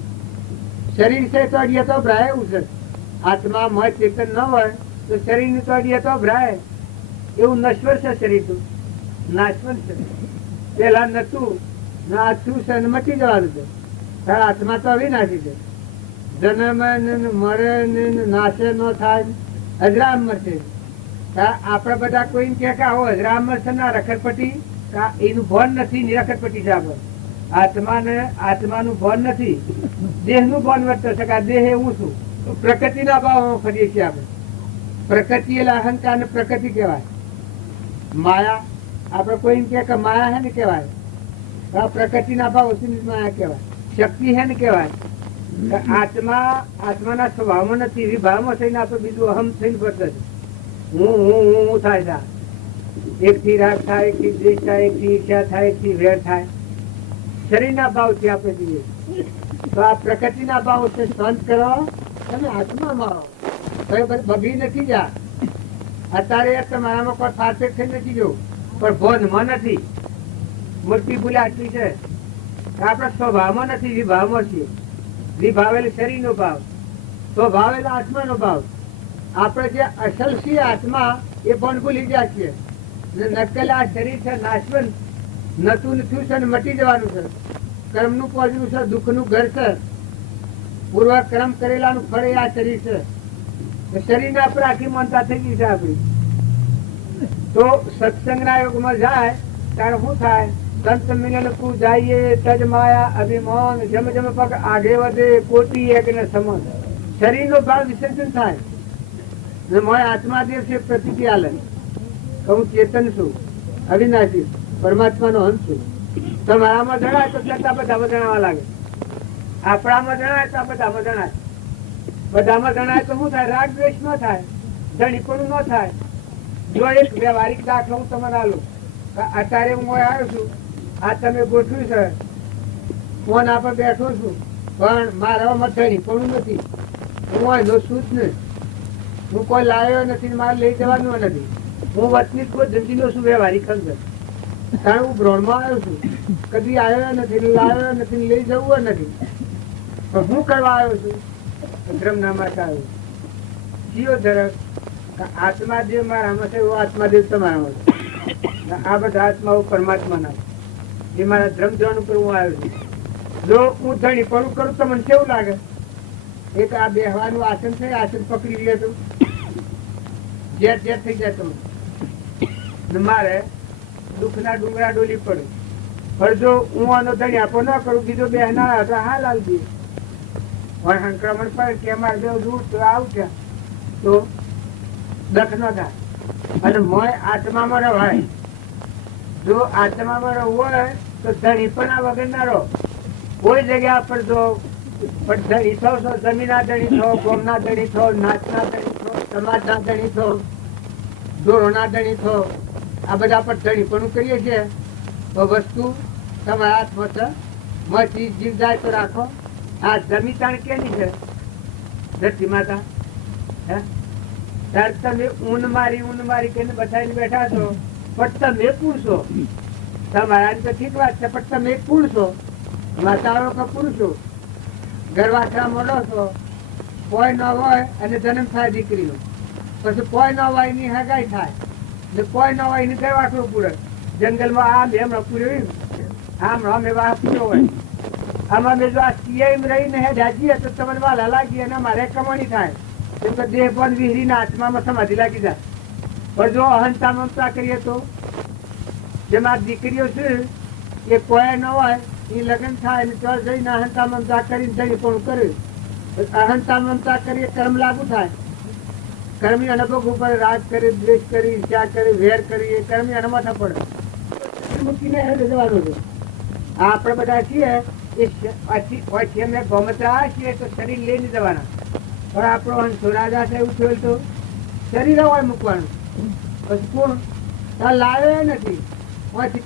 શરીર છે તો અડીએ તો ભ્રાય એવું છે. આત્મા મય ચેતન ન હોય તો શરીર ની તો અડીએ તો ભ્રાય એવું નશ્વર છે. શરીર તો નાશવર છે. પેલા નતું ના શું છે મટી જવાનું છે. આત્મા તો અવિનાશી છે. જન્મ મરે નાશે ન થાય, અજરામર છે. આપડે બધા કોઈ કે આવો અજરામર છે ના રખડપટ્ટી, એનું ભાન નથી. નિરખડપટ્ટી છે આપડે. આત્માનું ભાન નથી, દેહ નું ભાન વર્તે છે કે આ દેહ હું છું. પ્રકૃતિના ભાવમાં ફરીએ છીએ આપણે. પ્રકૃતિ એટલે અહંકાર ને પ્રકૃતિ કહેવાય. માયા આપડે કોઈ કે માયા હે ને કહેવાય. પ્રકૃતિના ભાવ માયા કહેવાય. શક્તિ હે ને કહેવાય. આત્માના સ્વભાવમાં નથી, વિભાવમાં થઈને આપણે બીજું અહમ થઈને વર્તે છે. હું થાય છે. એકથી રાગ થાય, એકથી દ્વેષ થાય, એકથી ઈર્ષ્યા થાય, એકથી વેર થાય. શરીરના ભાવથી આપણે જોઈએ તો આ પ્રકૃતિના ભાવ છે શાંત કરો, તમે આત્મામાં આવો. તો બગડી નથી જા. અત્યારે તમારામાં કોઈ પરફેક્ટ થઈ નથી જો, પણ બોધમાં નથી. મોટી ભૂલ આટલી છે આપણા સ્વભાવમાં નથી, વિભાવમાં છીએ. વિભાવેલ શરીરનો ભાવ, સ્વભાવેલ આત્માનો ભાવ. આપણે જે અસલ છીએ આત્મા એ પણ ભૂલી ગયા છીએ. નકલ આ શરીર છે નાશવંત, નતું થયું છે ને મટી જવાનું છે. કર્મનું પોજનું છે, દુઃખનું ઘર છે. પૂર્વ કર્મ કરેલાનું ફળ એ આ શરીર છે. શરીરના પર આખી માનતા થઈ ગઈ છે આપણી. તો સત્સંગના યોગમાં જાય ત્યારે શું થાય? સંત મિલન કુ જાઈએ તજ માયા અભિમાન, જમ જમ પગ આગે વધે કોટી એક ને સમાન. શરીરનો ભાવ વિસર્જન થાય ને મોય આત્માદેવ છે પ્રતિતિ આલન. હું ચેતન છું, અવિનાશી, પરમાત્માનો અંશ છું. તમારામાં જણાય તો છતાં બધામાં જણાવવા લાગે. આપણામાં જણાય તો બધામાં જણાય. બધામાં જણાય તો શું થાય? રાગ દ્વેષ ન થાય, ધણીપણું ન થાય. જો એક વ્યવહારિક દાખલો હું તમને આલું. અત્યારે હું આવ્યો છું, આ તમે ગોઠવ્યું છે, ફોન આપે બેઠો છું, પણ મારામાં ધણીપણું નથી. હું એનો છું જ નહીં. હું કોઈ લાવ્યો નથી, મારે લઈ જવાનું નથી. હું વતની કોઈ ધંધીનો છું, વ્યવહારિક અંદર. કારણ હું ભ્રમમાં આવ્યો છું, કદી આવ્યો નથી, લાવ્યો નથી, લઈ જવું નથી. પણ હું કરવા આવ્યો છું? ધર્મના માટે આવ્યો. જીઓ ધર્મ આત્માદેવ મારામાં છે, એવો આત્માદેવ તમારામાં છે. આ બધા આત્માઓ પરમાત્માના એ મારા ધર્મ ધ્યાન ઉપર હું આવ્યો છું. જો હું ધણી પણ કરું તો મને કેવું લાગે? એક આ બેહવાનું આસન છે, આસન પકડી લે તો જેટ જેટ થઈ જાય તો મારે દુઃખના ડુંગરા ડોલી પડે. પણ જો હું આનો ધણી આપો ન કરું, બીજો બેહનાર તો હા લાલ દે સંક્રમણ પડે કે અમારે દેવ દૂર તો આવું છે તો દખ ન થાય. અને મોય આત્મામાં રવાય. જો આત્મામાં રહેવું હોય તો ધણી પણ આ વગર ના રહો. કોઈ જગ્યા પર જો પણ ધણી થો, જમીનના ધણી થો, ગોમના ધણી થો, નાચના ધણી થો, સમાજના ધણી થો, દોરોના ધણી થો, આ બધા પર ધણી પણ કરીએ છીએ તો વસ્તુ તમારા હાથમાં છે. મથી જીવ જાય તો રાખો. આ જમી તાણ કેની છે? ધરતી માતા. હે ત્યારે તમે ઊન મારી કહીને બતાવીને બેઠા છો, પણ તમે પુરુષો. તમારા તો ઠીક વાત છે, પણ તમે પુરુષો. માતાઓ કે પુરુષો ગર્ભાશા મોડો છો, કોઈ ન હોય અને જન્મ થાય દીકરીનો, પછી કોઈ ન હોય એની હગાઈ થાય ને કોઈ ન હોય એની ગર્ભાશો પૂરે. જંગલમાં આમ એમ પૂર્યું, આમ અમે વાહ પૂરો હોય. આમાં મેં જો આ સિયાઈ રહીને હે જાજીએ તો તમને વાલા લાગી અને મારે કમાણી થાય. કેમ કે દેહ પણ વિહરીને આત્મામાં સમાધિ લાગી જાય. પણ જો અહંતા મમતા કરીએ તો જેમ આ દીકરીઓ છે એ કોઈ ન હોય એ લગ્ન થાય ને તો જઈને અહંતા મમતા કરીને જઈ પણ કરે. અહંતા મમતા કરીએ કર્મ લાગુ થાય. કર્મી અનુભવ ઉપર રાગ કરી, દ્વેષ કરી, ઈચ્છા કરી, વેર કરી, એ કર્મી અનુમતા પડે. મૂકીને જવાનું છે. આપણે બધા છીએ એ મેં ગોમત્રા છીએ તો શરીર લઈને જવાના. પણ આપણો હંસો રાજા છે એવું થયું તો શરીર હોય મૂકવાનું. પછી કોણ લાવ્યો નથી,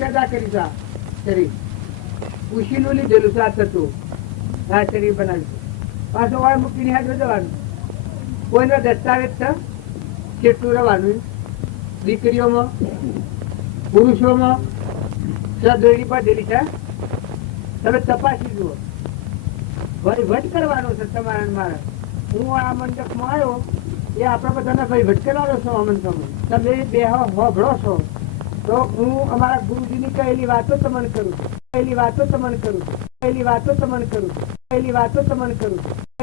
પેદા કરીશું આ શરીર. ઉશીનું લીધેલું છે આ થતું, આ શરીર બનાવીશું. પાછો હોય મૂકીને હાજર જવાનું. કોઈનો દસ્તાવેજ છે કેટલું રહેવાનું? દીકરીઓમાં, પુરુષોમાં દોરી બાંધેલી છે. તમે તપાસી જુઓ. વહીવટ કરવાનો છે તમારા મારે. હું આ મંડપમાં આવ્યો એ આપણા બધાને વહીવટ કરવાનો છો. અમન તમે બે હોભળો છો તો હું અમારા ગુરુજીની કહેલી વાતો તમને કરું છું. કહેલી વાતો તમને કરું છું.